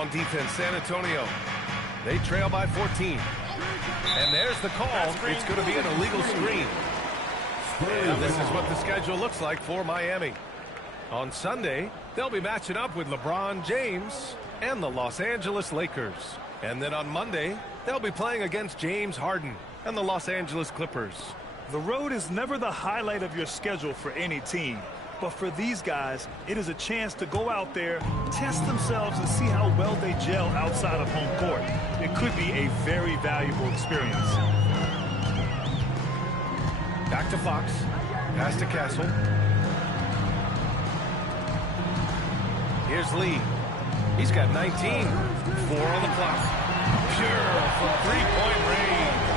On defense, San Antonio. They trail by 14. And there's the call. It's going to be an illegal screen. And this is what the schedule looks like for Miami. On Sunday, they'll be matching up with LeBron James and the Los Angeles Lakers. And then on Monday, they'll be playing against James Harden and the Los Angeles Clippers. The road is never the highlight of your schedule for any team. But for these guys, it is a chance to go out there, test themselves, and see how well they gel outside of home court. It could be a very valuable experience. Back to Fox. Pass to Castle. Here's Lee. He's got 19. 4 on the clock. Pure from three-point range.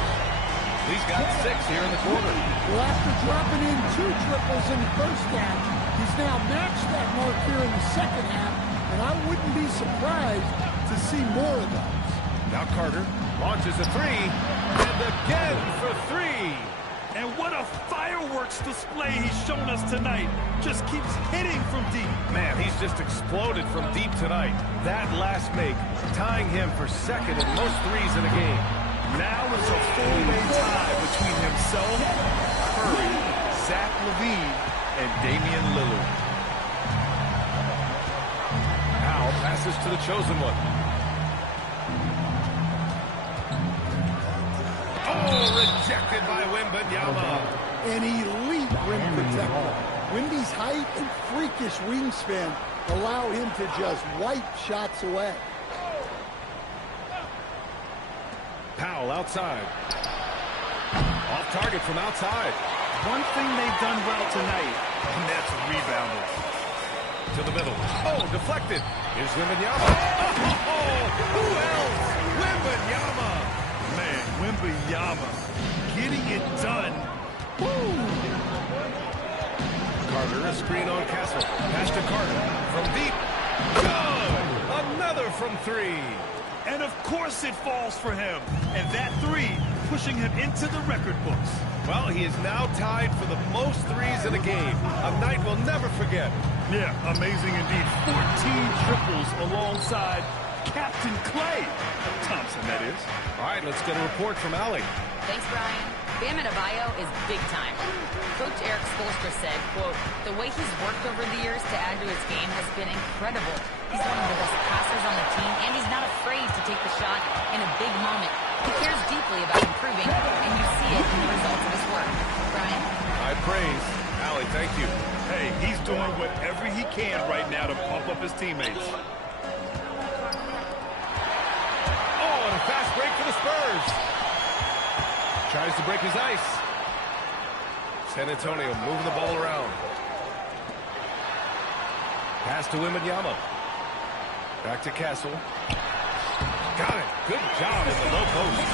Lee's got 6 here in the quarter. Well, after dropping in 2 triples in the first half, he's now matched that mark here in the second half, and I wouldn't be surprised to see more of those. Now Carter launches a 3, and again for 3. And what a fireworks display he's shown us tonight. Just keeps hitting from deep. Man, he's just exploded from deep tonight. That last make, tying him for second in most threes in a game. Now it's a four-way tie between himself, Curry, Zach LaVine, and Damian Lillard. Powell passes to the chosen one. Oh, rejected by Wembanyama. An elite rim protector. Wemby's height and freakish wingspan allow him to just wipe shots away. Powell outside. Off target from outside. One thing they've done well tonight, and that's rebounding. To the middle. Oh, deflected. Here's Wembanyama. Oh, who else? Wembanyama. Man, Wembanyama getting it done. Woo! Carter, a screen on Castle. Pass to Carter. From deep. Good! Another from 3. And of course it falls for him. And that 3 pushing him into the record books. Well, he is now tied for the most threes in a game. A night we'll never forget. Yeah, amazing indeed. 14 triples alongside Captain Klay Thompson, that is. All right, let's get a report from Allie. Thanks, Brian. Bam Adebayo is big time. Coach Eric Spoelstra said, quote, the way he's worked over the years to add to his game has been incredible. He's one of the best passers on the team, and he's not afraid to take the shot in a big moment. He cares deeply about improving, and you see it in the results of his work. Brian? High praise. Allie, thank you. Hey, he's doing whatever he can right now to pump up his teammates. Oh, and a fast break for the Spurs. Tries to break his ice. San Antonio moving the ball around. Pass to Wembanyama. Back to Castle. Got it. Good job in the low post.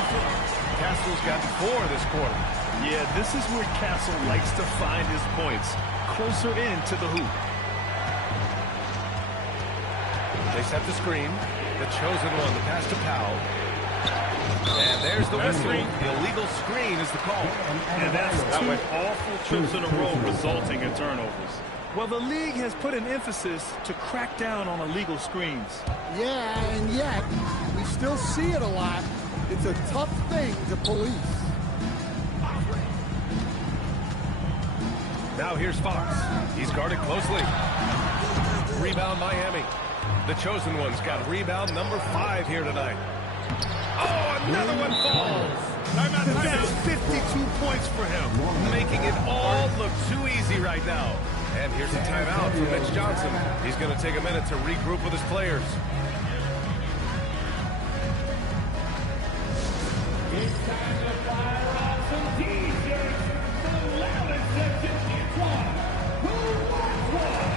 Castle's got 4 this quarter. Yeah, this is where Castle likes to find his points. Closer in to the hoop. They set the screen. The chosen one. The pass to Powell. And there's the whistle. The illegal screen is the call. And that's 2 awful trips in a row resulting in turnovers. Well, the league has put an emphasis to crack down on illegal screens. Yeah, and yet, we still see it a lot. It's a tough thing to police. Now here's Fox. He's guarded closely. Rebound Miami. The chosen one's got rebound number 5 here tonight. Oh, another one falls. That's 52 points for him. Making it all look too easy right now. And here's a timeout for Mitch Johnson. He's going to take a minute to regroup with his players. It's time to fire off some t-shirts. The loudest section gets one. Who wants one?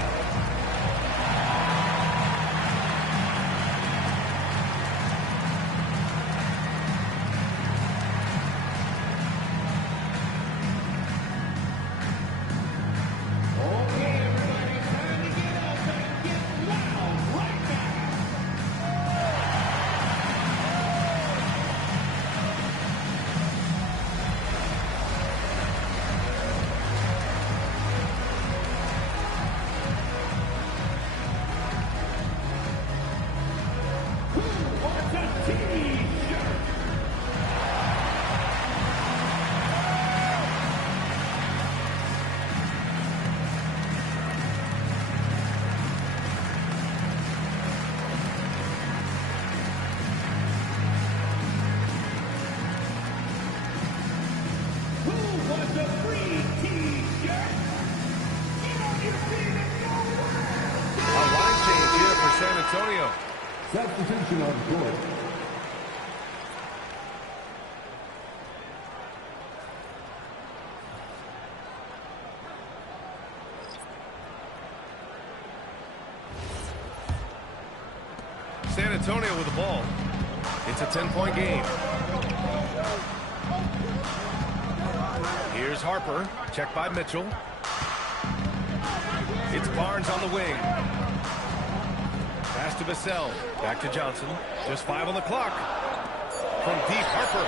Okay, everybody, time to get up and get loud right now. Substitution on the court. San Antonio with the ball. It's a 10-point game. Here's Harper. Checked by Mitchell. It's Barnes on the wing. Pass to Vassell. Back to Johnson. Just 5 on the clock. From deep, Harper.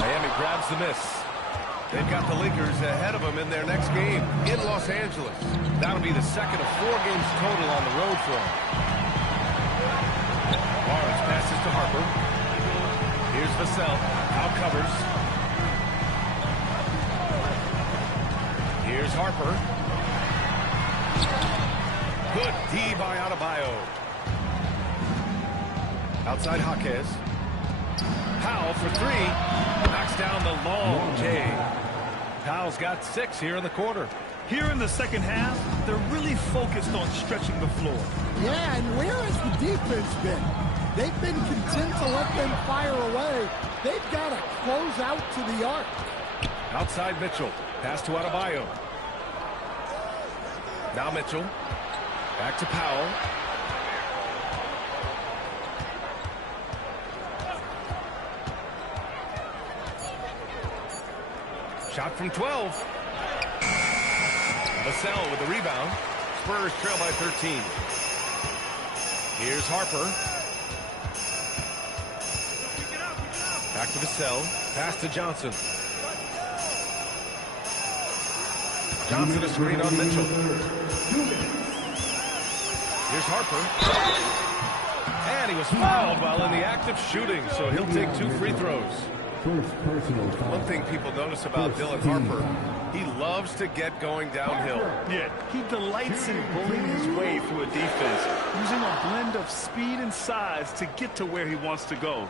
Miami grabs the miss. They've got the Lakers ahead of them in their next game in Los Angeles. That'll be the second of 4 games total on the road for them. Barnes passes to Harper. Here's Vassell. Out covers. Here's Harper. Good D by Adebayo. Outside Jaquez. Powell for 3. Knocks down the long J. Powell's got 6 here in the quarter. Here in the second half, they're really focused on stretching the floor. Yeah, and where has the defense been? They've been content to let them fire away. They've got to close out to the arc. Outside Mitchell. Pass to Adebayo. Now Mitchell. Back to Powell. Shot from 12. Vassell with the rebound. Spurs trail by 13. Here's Harper. Back to Vassell. Pass to Johnson. Johnson a screen on Mitchell. Here's Harper. And he was fouled while in the act of shooting, so he'll take 2 free throws. One thing people notice about Dylan Harper, he loves to get going downhill. Yeah, he delights in bullying his way through a defense, using a blend of speed and size to get to where he wants to go.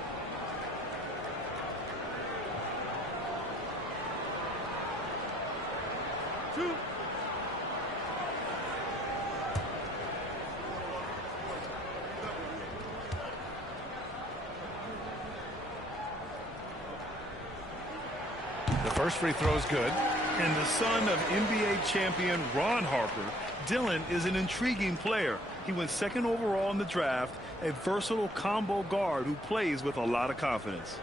The first free throw is good. And the son of NBA champion Ron Harper, Dylan is an intriguing player. He went 2nd overall in the draft, a versatile combo guard who plays with a lot of confidence.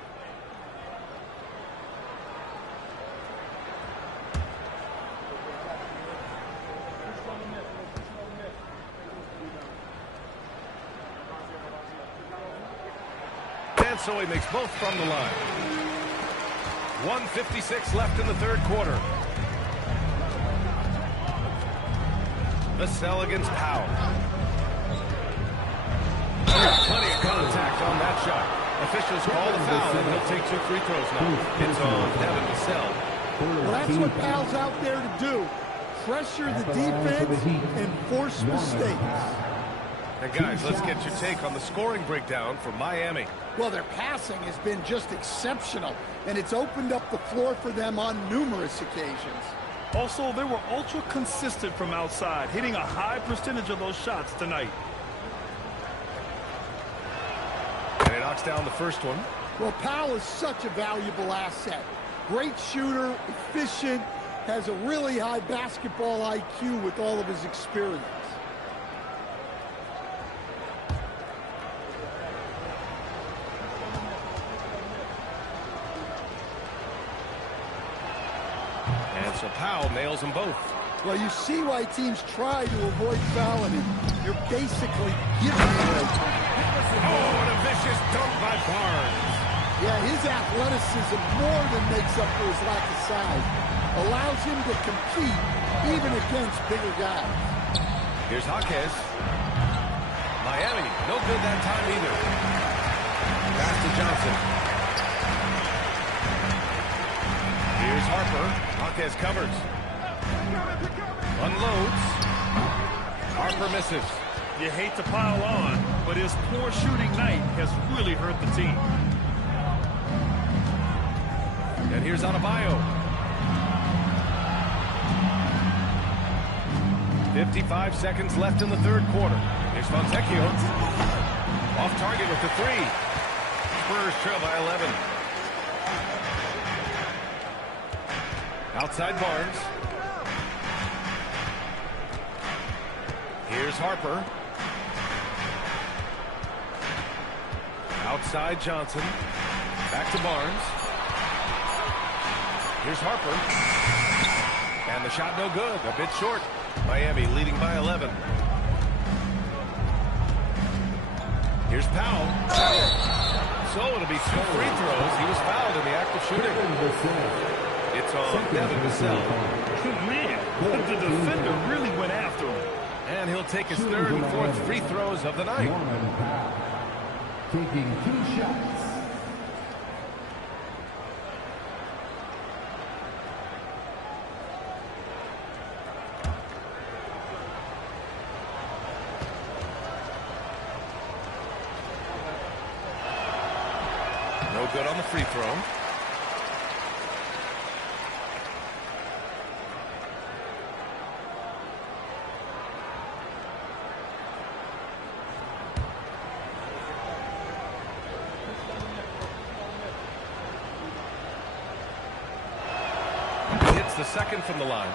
And so he makes both from the line. 1:56 left in the third quarter. Vassell against Powell. Plenty of contact on that shot. Officials call the foul, and he'll take 2 free throws now. It's on Devin Vassell. Well, that's what Powell's out there to do. Pressure the defense and force mistakes. And guys, let's get your take on the scoring breakdown for Miami. Well, their passing has been just exceptional, and it's opened up the floor for them on numerous occasions. Also, they were ultra consistent from outside, hitting a high percentage of those shots tonight. And he knocks down the first one. Well, Powell is such a valuable asset. Great shooter, efficient, has a really high basketball IQ with all of his experience. And so Powell nails them both. Well, you see why teams try to avoid fouling him. You're basically giving him a... Oh, what a vicious dunk by Barnes. Yeah, his athleticism more than makes up for his lack of size. Allows him to compete even against bigger guys. Here's Jaquez. Miami, no good that time either. Pass to Johnson. Here's Harper. Jaquez covers. Unloads. Harper misses. You hate to pile on, but his poor shooting night has really hurt the team. And here's Adebayo. 55 seconds left in the third quarter. Here's Fontecchio. Off target with the three. Spurs trail by 11. Outside Barnes. Here's Harper. Outside Johnson. Back to Barnes. Here's Harper. And the shot no good. A bit short. Miami leading by 11. Here's Powell. So it'll be 2 free throws. He was fouled in the act of shooting. It's on Devin Vassell. Man, the defender really went after him. And he'll take his 3rd and 4th free throws of the night. Taking 2 shots. No good on the free throw. Hits the 2nd from the line.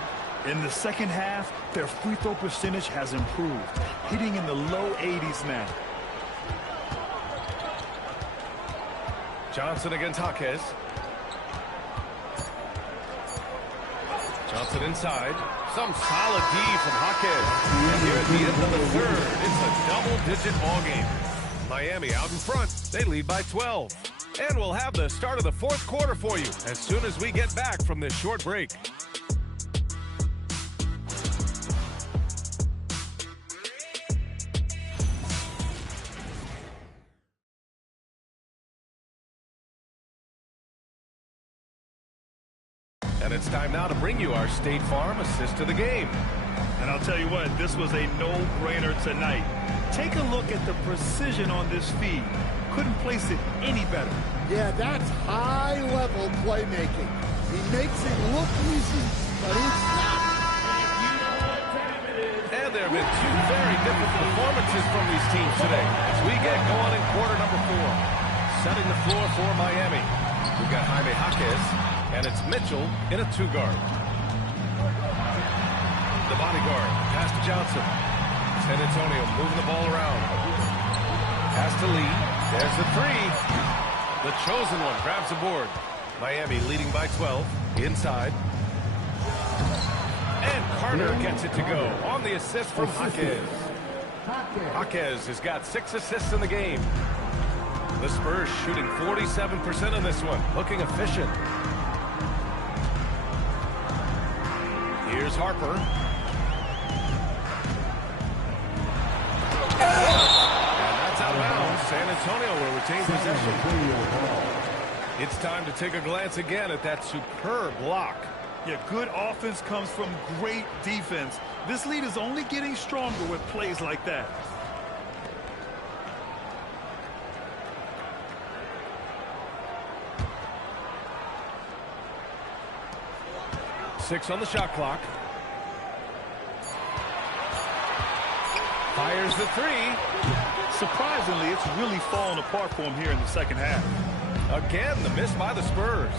In the second half, their free throw percentage has improved, hitting in the low 80s now. Johnson against Jaquez. Johnson inside. Some solid D from Jaquez. And here at the end of the 3rd, it's a double-digit ball game. Miami out in front. They lead by 12. And we'll have the start of the 4th quarter for you as soon as we get back from this short break. And it's time now to bring you our State Farm assist to the game. And I'll tell you what, this was a no-brainer tonight. Take a look at the precision on this feed. Couldn't place it any better. Yeah, that's high-level playmaking. He makes it look easy, but it's not. And there have been 2 very different performances from these teams today as we get going in quarter number 4. Setting the floor for Miami. We've got Jaime Jaquez, and it's Mitchell in a 2-guard. The bodyguard, pass to Johnson. San Antonio moving the ball around. Pass to Lee. There's the 3. The chosen one grabs the board. Miami leading by 12. Inside. And Carter gets it to go on the assist from Jaquez. Jaquez has got 6 assists in the game. The Spurs shooting 47% in this one. Looking efficient. Here's Harper. And that's out of bounds. San Antonio will retain possession. It's time to take a glance again at that superb block. Yeah, good offense comes from great defense. This lead is only getting stronger with plays like that. Six on the shot clock. Fires the 3. Surprisingly, it's really fallen apart for him here in the second half. Again, the miss by the Spurs.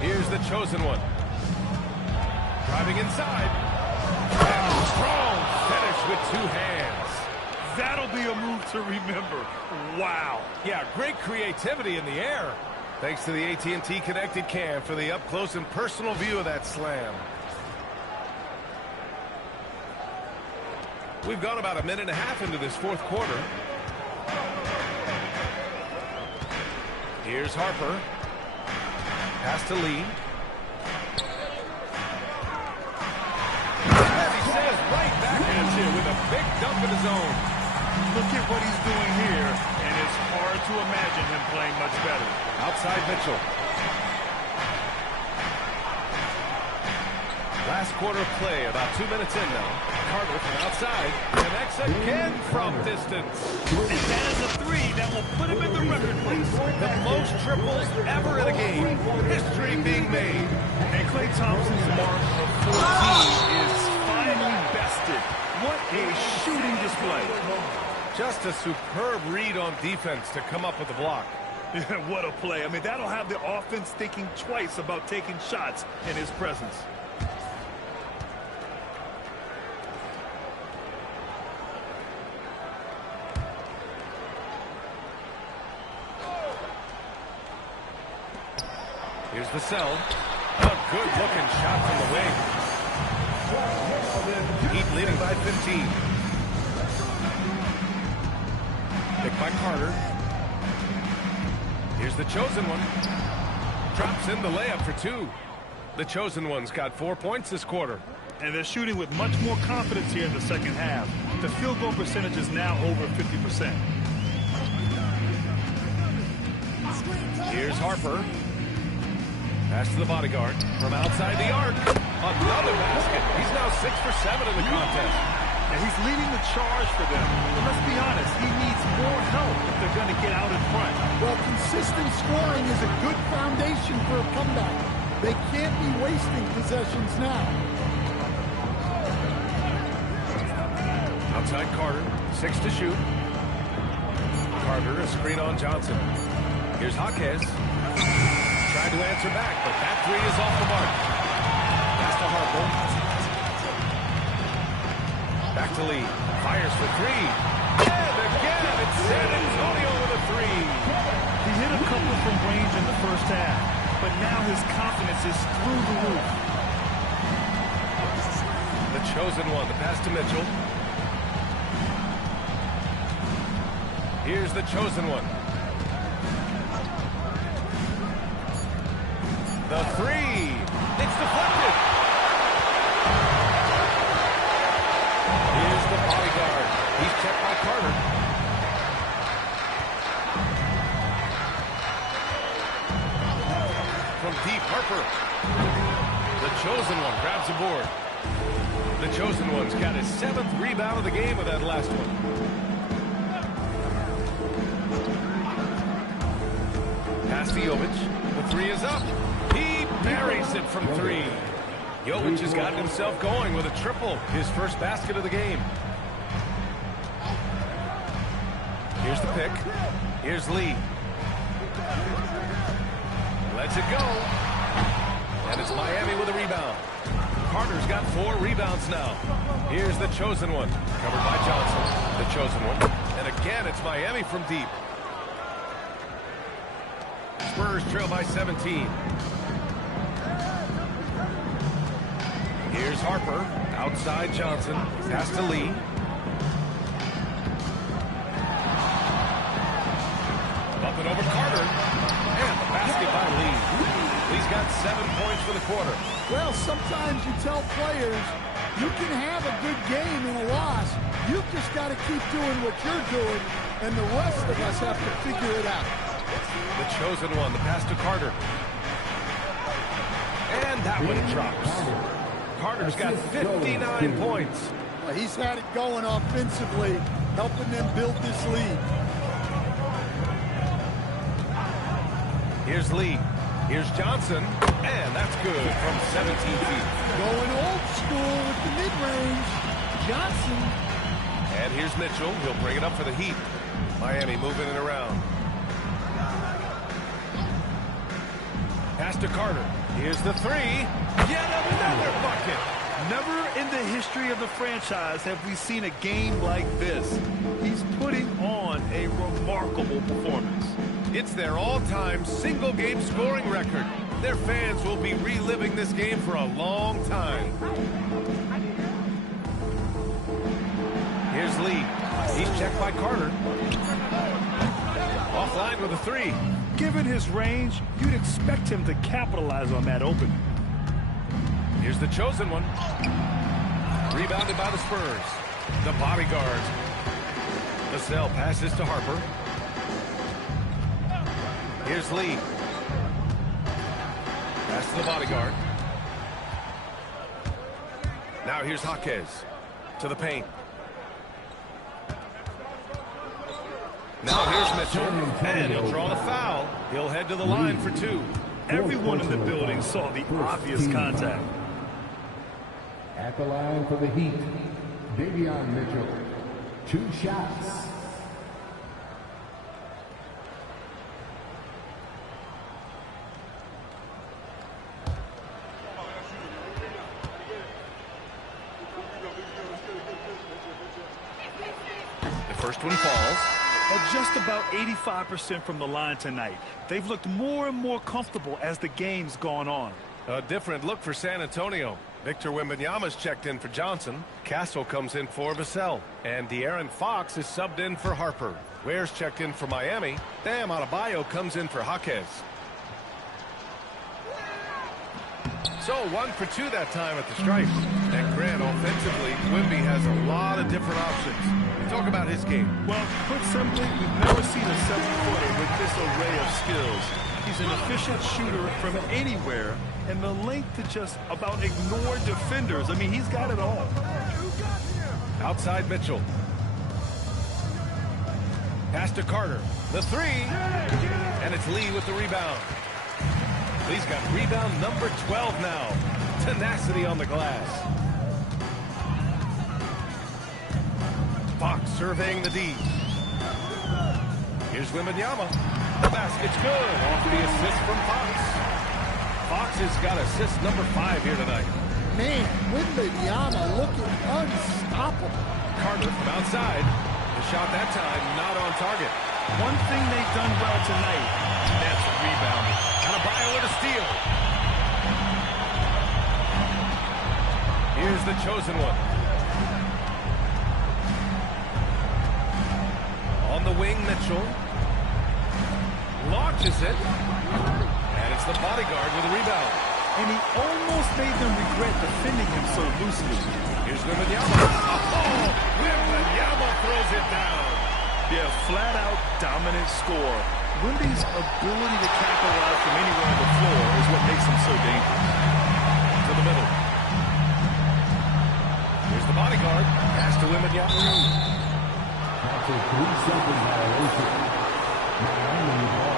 Here's the chosen one. Driving inside. And a strong finish with 2 hands. That'll be a move to remember. Wow. Yeah, great creativity in the air. Thanks to the AT&T Connected Cam for the up-close and personal view of that slam. We've gone about 1.5 minutes into this 4th quarter. Here's Harper. Pass to Lee. And he says right backhands here with a big dump in his own. Look at what he's doing here, and it's hard to imagine him playing much better. Outside Mitchell. Last quarter of play, about 2 minutes in now. Carter from outside connects again from distance. And that is a 3 that will put him in the record books. The most triples ever in a game. History being made. And Klay Thompson's mark of 14 is finally best missed it. What a shooting display. Just a superb read on defense to come up with the block. What a play. I mean, that'll have the offense thinking twice about taking shots in his presence. Here's the cell. A good-looking shot from the wing. Heat leading by 15. Picked by Carter. Here's the chosen one. Drops in the layup for 2. The chosen one's got 4 points this quarter. And they're shooting with much more confidence here in the second half. The field goal percentage is now over 50%. Here's Harper. Pass to the bodyguard from outside the arc. Another basket. He's now 6 for 7 in the contest. And he's leading the charge for them. But let's be honest, he needs more help if they're going to get out in front. Well, consistent scoring is a good foundation for a comeback. They can't be wasting possessions now. Outside Carter, 6 to shoot. Carter, a screen on Johnson. Here's Jaquez. Tried to answer back, but that 3 is off the mark. Pass to Harper. Back to Lee. Fires for 3. And again, it's San Antonio with a 3. He hit a couple from range in the first half, but now his confidence is through the roof. The chosen one, the pass to Mitchell. Here's the chosen one. The 3. It's deflected. Here's the bodyguard. He's checked by Carter. From deep, Harper. The chosen one grabs the board. The chosen one's got his 7th rebound of the game with that last one. Pass to Jovic. The 3 is up. He buries it from 3. Jovic has gotten himself going with a triple, his first basket of the game. Here's the pick. Here's Lee. Lets it go. And it's Miami with a rebound. Carter's got 4 rebounds now. Here's the chosen one. Covered by Johnson. The chosen one. And again, it's Miami from deep. Spurs trail by 17. Here's Harper. Outside Johnson. Pass to Lee. Up and over Carter. And the basket by Lee. Lee's got 7 points for the quarter. Well, sometimes you tell players you can have a good game in a loss. You've just got to keep doing what you're doing, and the rest of us have to figure it out. The chosen one, the pass to Carter. And that one drops. Carter's got 59 points. Well, he's had it going offensively, helping them build this lead. Here's Lee. Here's Johnson. And that's good from 17 feet. Going old school with the mid-range. Johnson. And here's Mitchell. He'll bring it up for the Heat. Miami moving it around. Pass to Carter. Here's the 3. Yet another bucket. Never in the history of the franchise have we seen a game like this. He's putting on a remarkable performance. It's their all-time single-game scoring record. Their fans will be reliving this game for a long time. Here's Lee. He's checked by Carter. Offline with a 3. Given his range, you'd expect him to capitalize on that opening. Here's the chosen one. Rebounded by the Spurs. The bodyguards. Vassell passes to Harper. Here's Lee. Pass to the bodyguard. Now here's Jaquez to the paint. Now here's Mitchell, and he'll draw the foul. He'll head to the line for 2. Everyone in the building saw the obvious contact. At the line for the Heat, Davion Mitchell, 2 shots. The first one falls. At just about 85% from the line tonight. They've looked more and more comfortable as the game's gone on. A different look for San Antonio. Victor Wembanyama's checked in for Johnson. Castle comes in for Vassell. And De'Aaron Fox is subbed in for Harper. Ware's checked in for Miami. Bam Adebayo comes in for Jaquez. So 1 for 2 that time at the stripe. And Grant, offensively, Wemby has a lot of different options. Talk about his game. Well, put simply, we've never seen a 7-footer with this array of skills. He's an efficient shooter from anywhere, and the length to just about ignore defenders. I mean, he's got it all. Outside Mitchell. Pass to Carter. The 3. And it's Lee with the rebound. Lee's got rebound number 12 now. Tenacity on the glass. Fox surveying the D. Here's Wembanyama. The basket's good. Off the assist from Fox. Fox has got assist number 5 here tonight. Man, Wembanyama looking unstoppable. Carter from outside. The shot that time not on target. One thing they've done well tonight, that's rebounding. Adebayo with a steal. Here's the chosen one. On the wing, Mitchell. Launches it. And it's the bodyguard with a rebound. And he almost made them regret defending him so loosely. Here's Wembanyama. Oh, Wembanyama throws it down. Yeah, flat-out dominant score. Wemby's ability to capitalize from anywhere on the floor is what makes him so dangerous. To the middle. Here's the bodyguard. Pass to Wembanyama. That's a 3-second violation. Miami ball.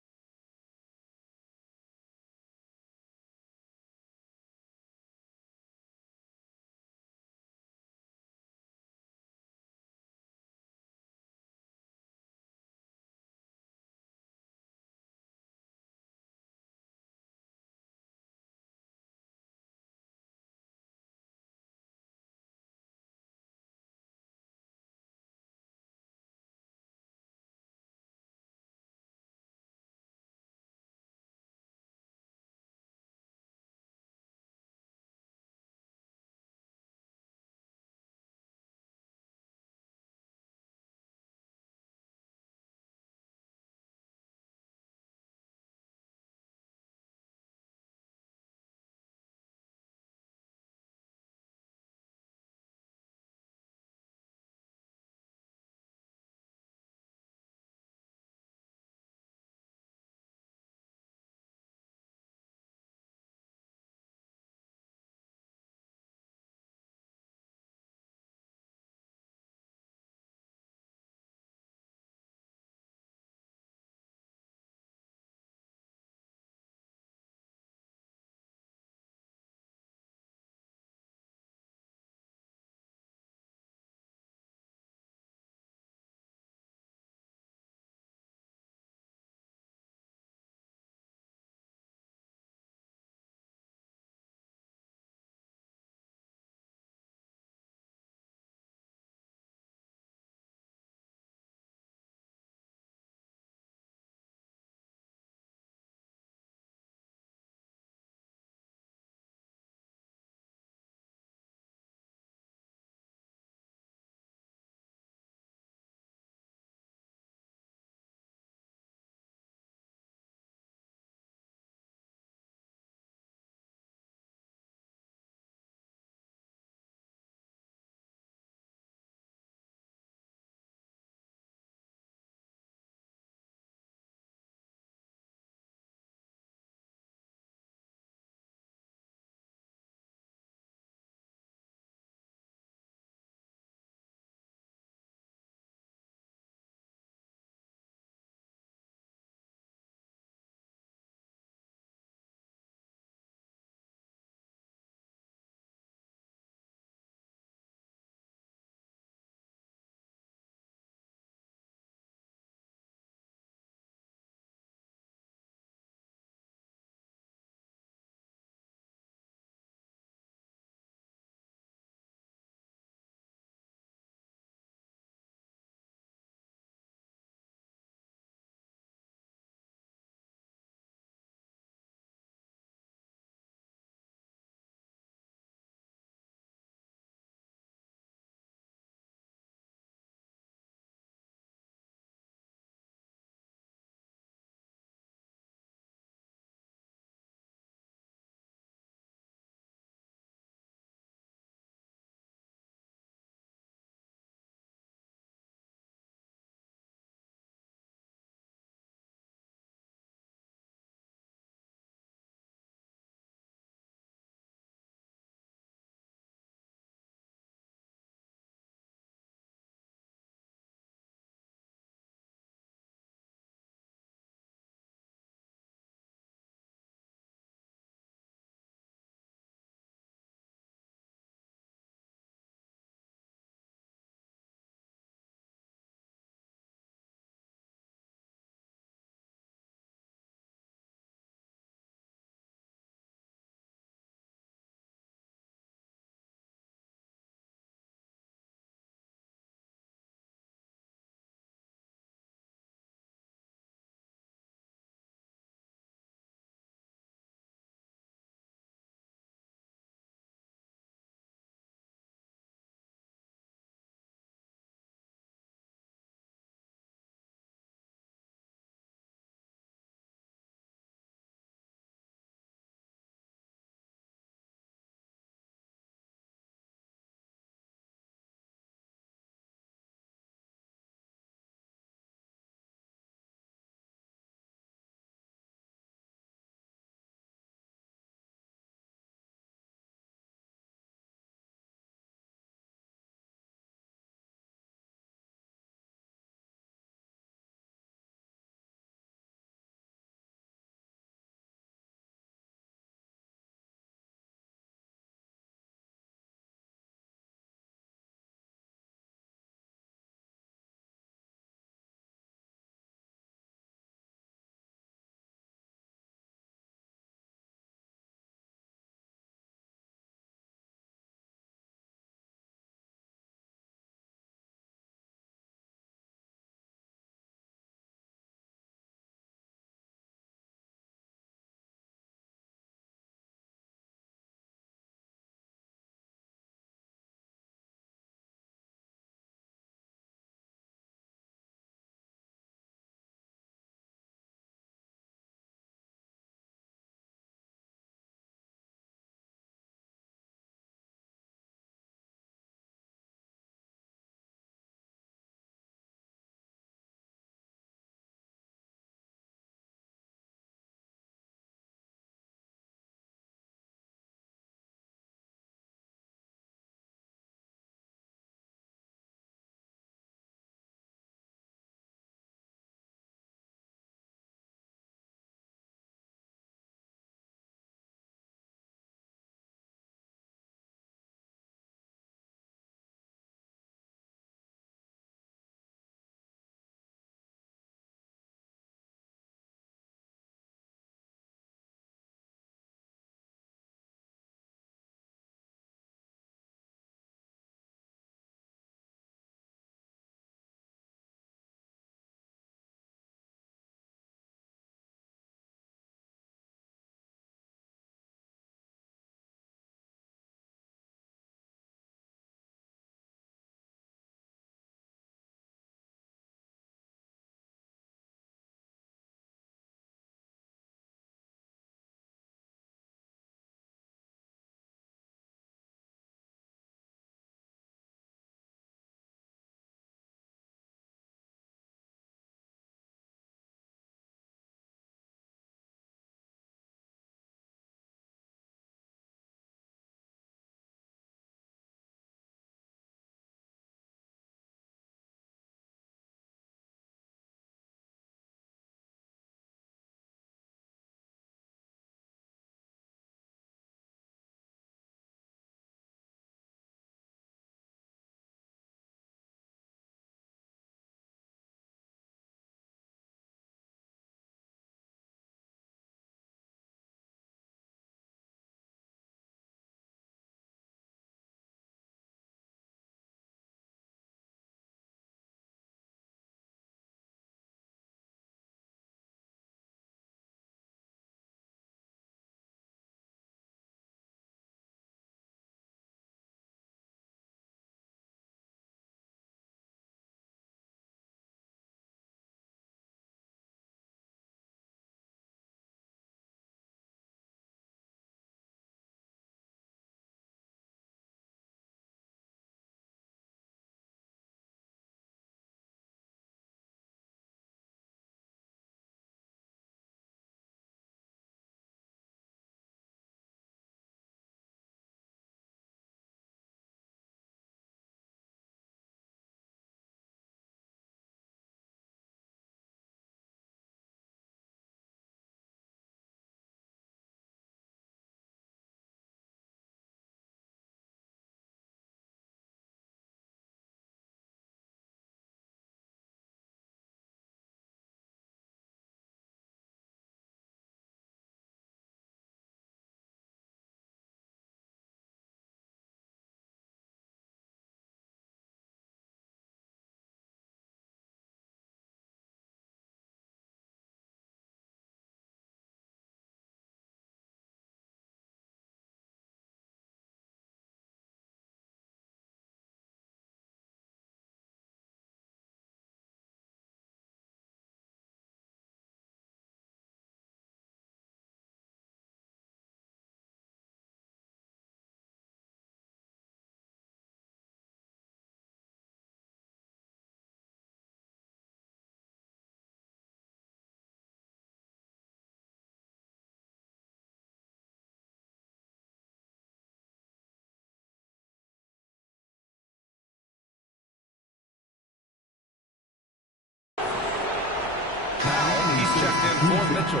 Mitchell.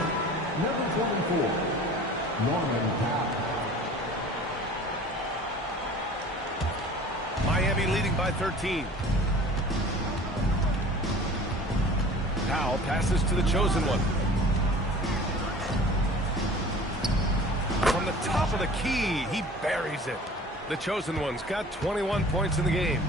Number 24, Norman Powell. Miami leading by 13. Powell passes to the chosen one. From the top of the key, he buries it. The chosen one's got 21 points in the game.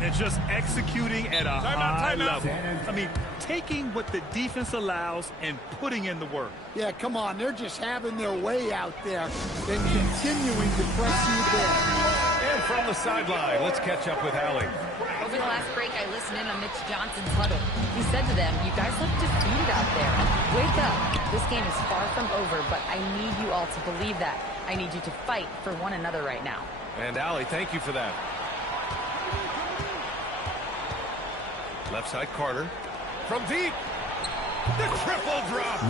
And just executing at a high level. I mean, taking what the defense allows and putting in the work. Yeah, come on. They're just having their way out there and continuing to press you down. And from the sideline, let's catch up with Allie. Over the last break, I listened in on Mitch Johnson's huddle. He said to them, you guys look defeated out there. Wake up. This game is far from over, but I need you all to believe that. I need you to fight for one another right now. And Allie, thank you for that. Left side, Carter. From deep. The triple drop.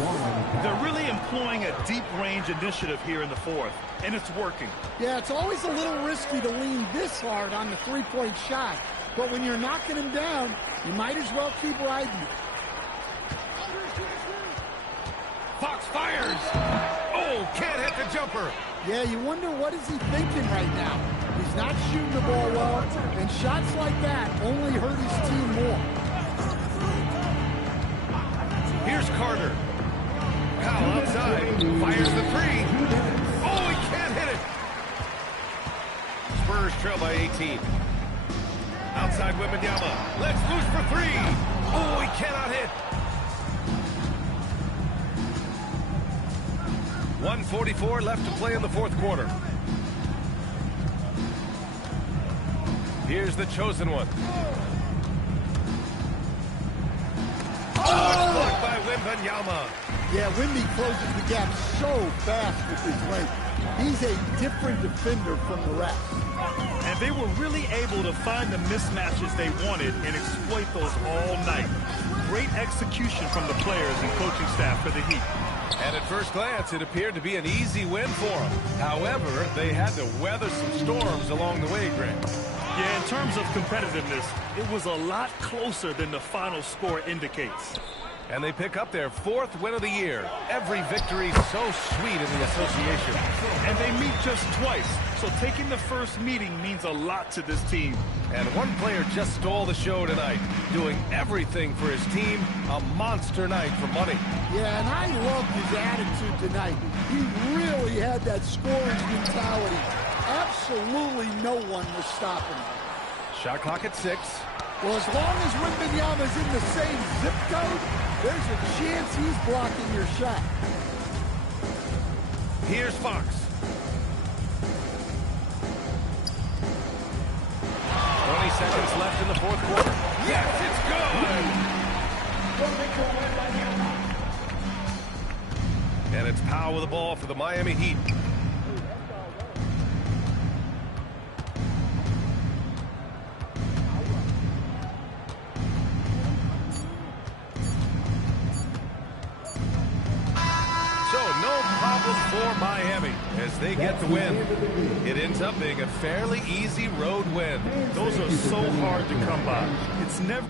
They're really employing a deep range initiative here in the fourth, and it's working. Yeah, it's always a little risky to lean this hard on the three-point shot. But when you're knocking him down, you might as well keep riding it. Fox fires. Oh, can't hit the jumper. Yeah, you wonder what is he thinking right now. He's not shooting the ball well, and shots like that only hurt his team more. Here's Carter. Powell outside. Fires the three. Oh, he can't hit it. Spurs trail by 18. Outside Wembanyama. Let's loose for three. Oh, he cannot hit. 1:44 left to play in the fourth quarter. Here's the chosen one. Oh, blocked by Wembanyama. Yeah, Wemby closes the gap so fast with his length. He's a different defender from the rest. And they were really able to find the mismatches they wanted and exploit those all night. Great execution from the players and coaching staff for the Heat. And at first glance, it appeared to be an easy win for them. However, they had to weather some storms along the way, Greg. Yeah, in terms of competitiveness, it was a lot closer than the final score indicates. And they pick up their fourth win of the year. Every victory so sweet in the association. And they meet just twice, so taking the first meeting means a lot to this team. And one player just stole the show tonight, doing everything for his team. A monster night for money. Yeah, and I loved his attitude tonight. He really had that scoring mentality. Absolutely no one was stopping him. Shot clock at 6. Well, as long as Wembanyama's in the same zip code, there's a chance he's blocking your shot. Here's Fox. 20 seconds left in the fourth quarter. Yes, it's good! And it's Powell with the ball for the Miami Heat. For Miami as they get the win. It ends up being a fairly easy road win. Those are so hard to come by. It's never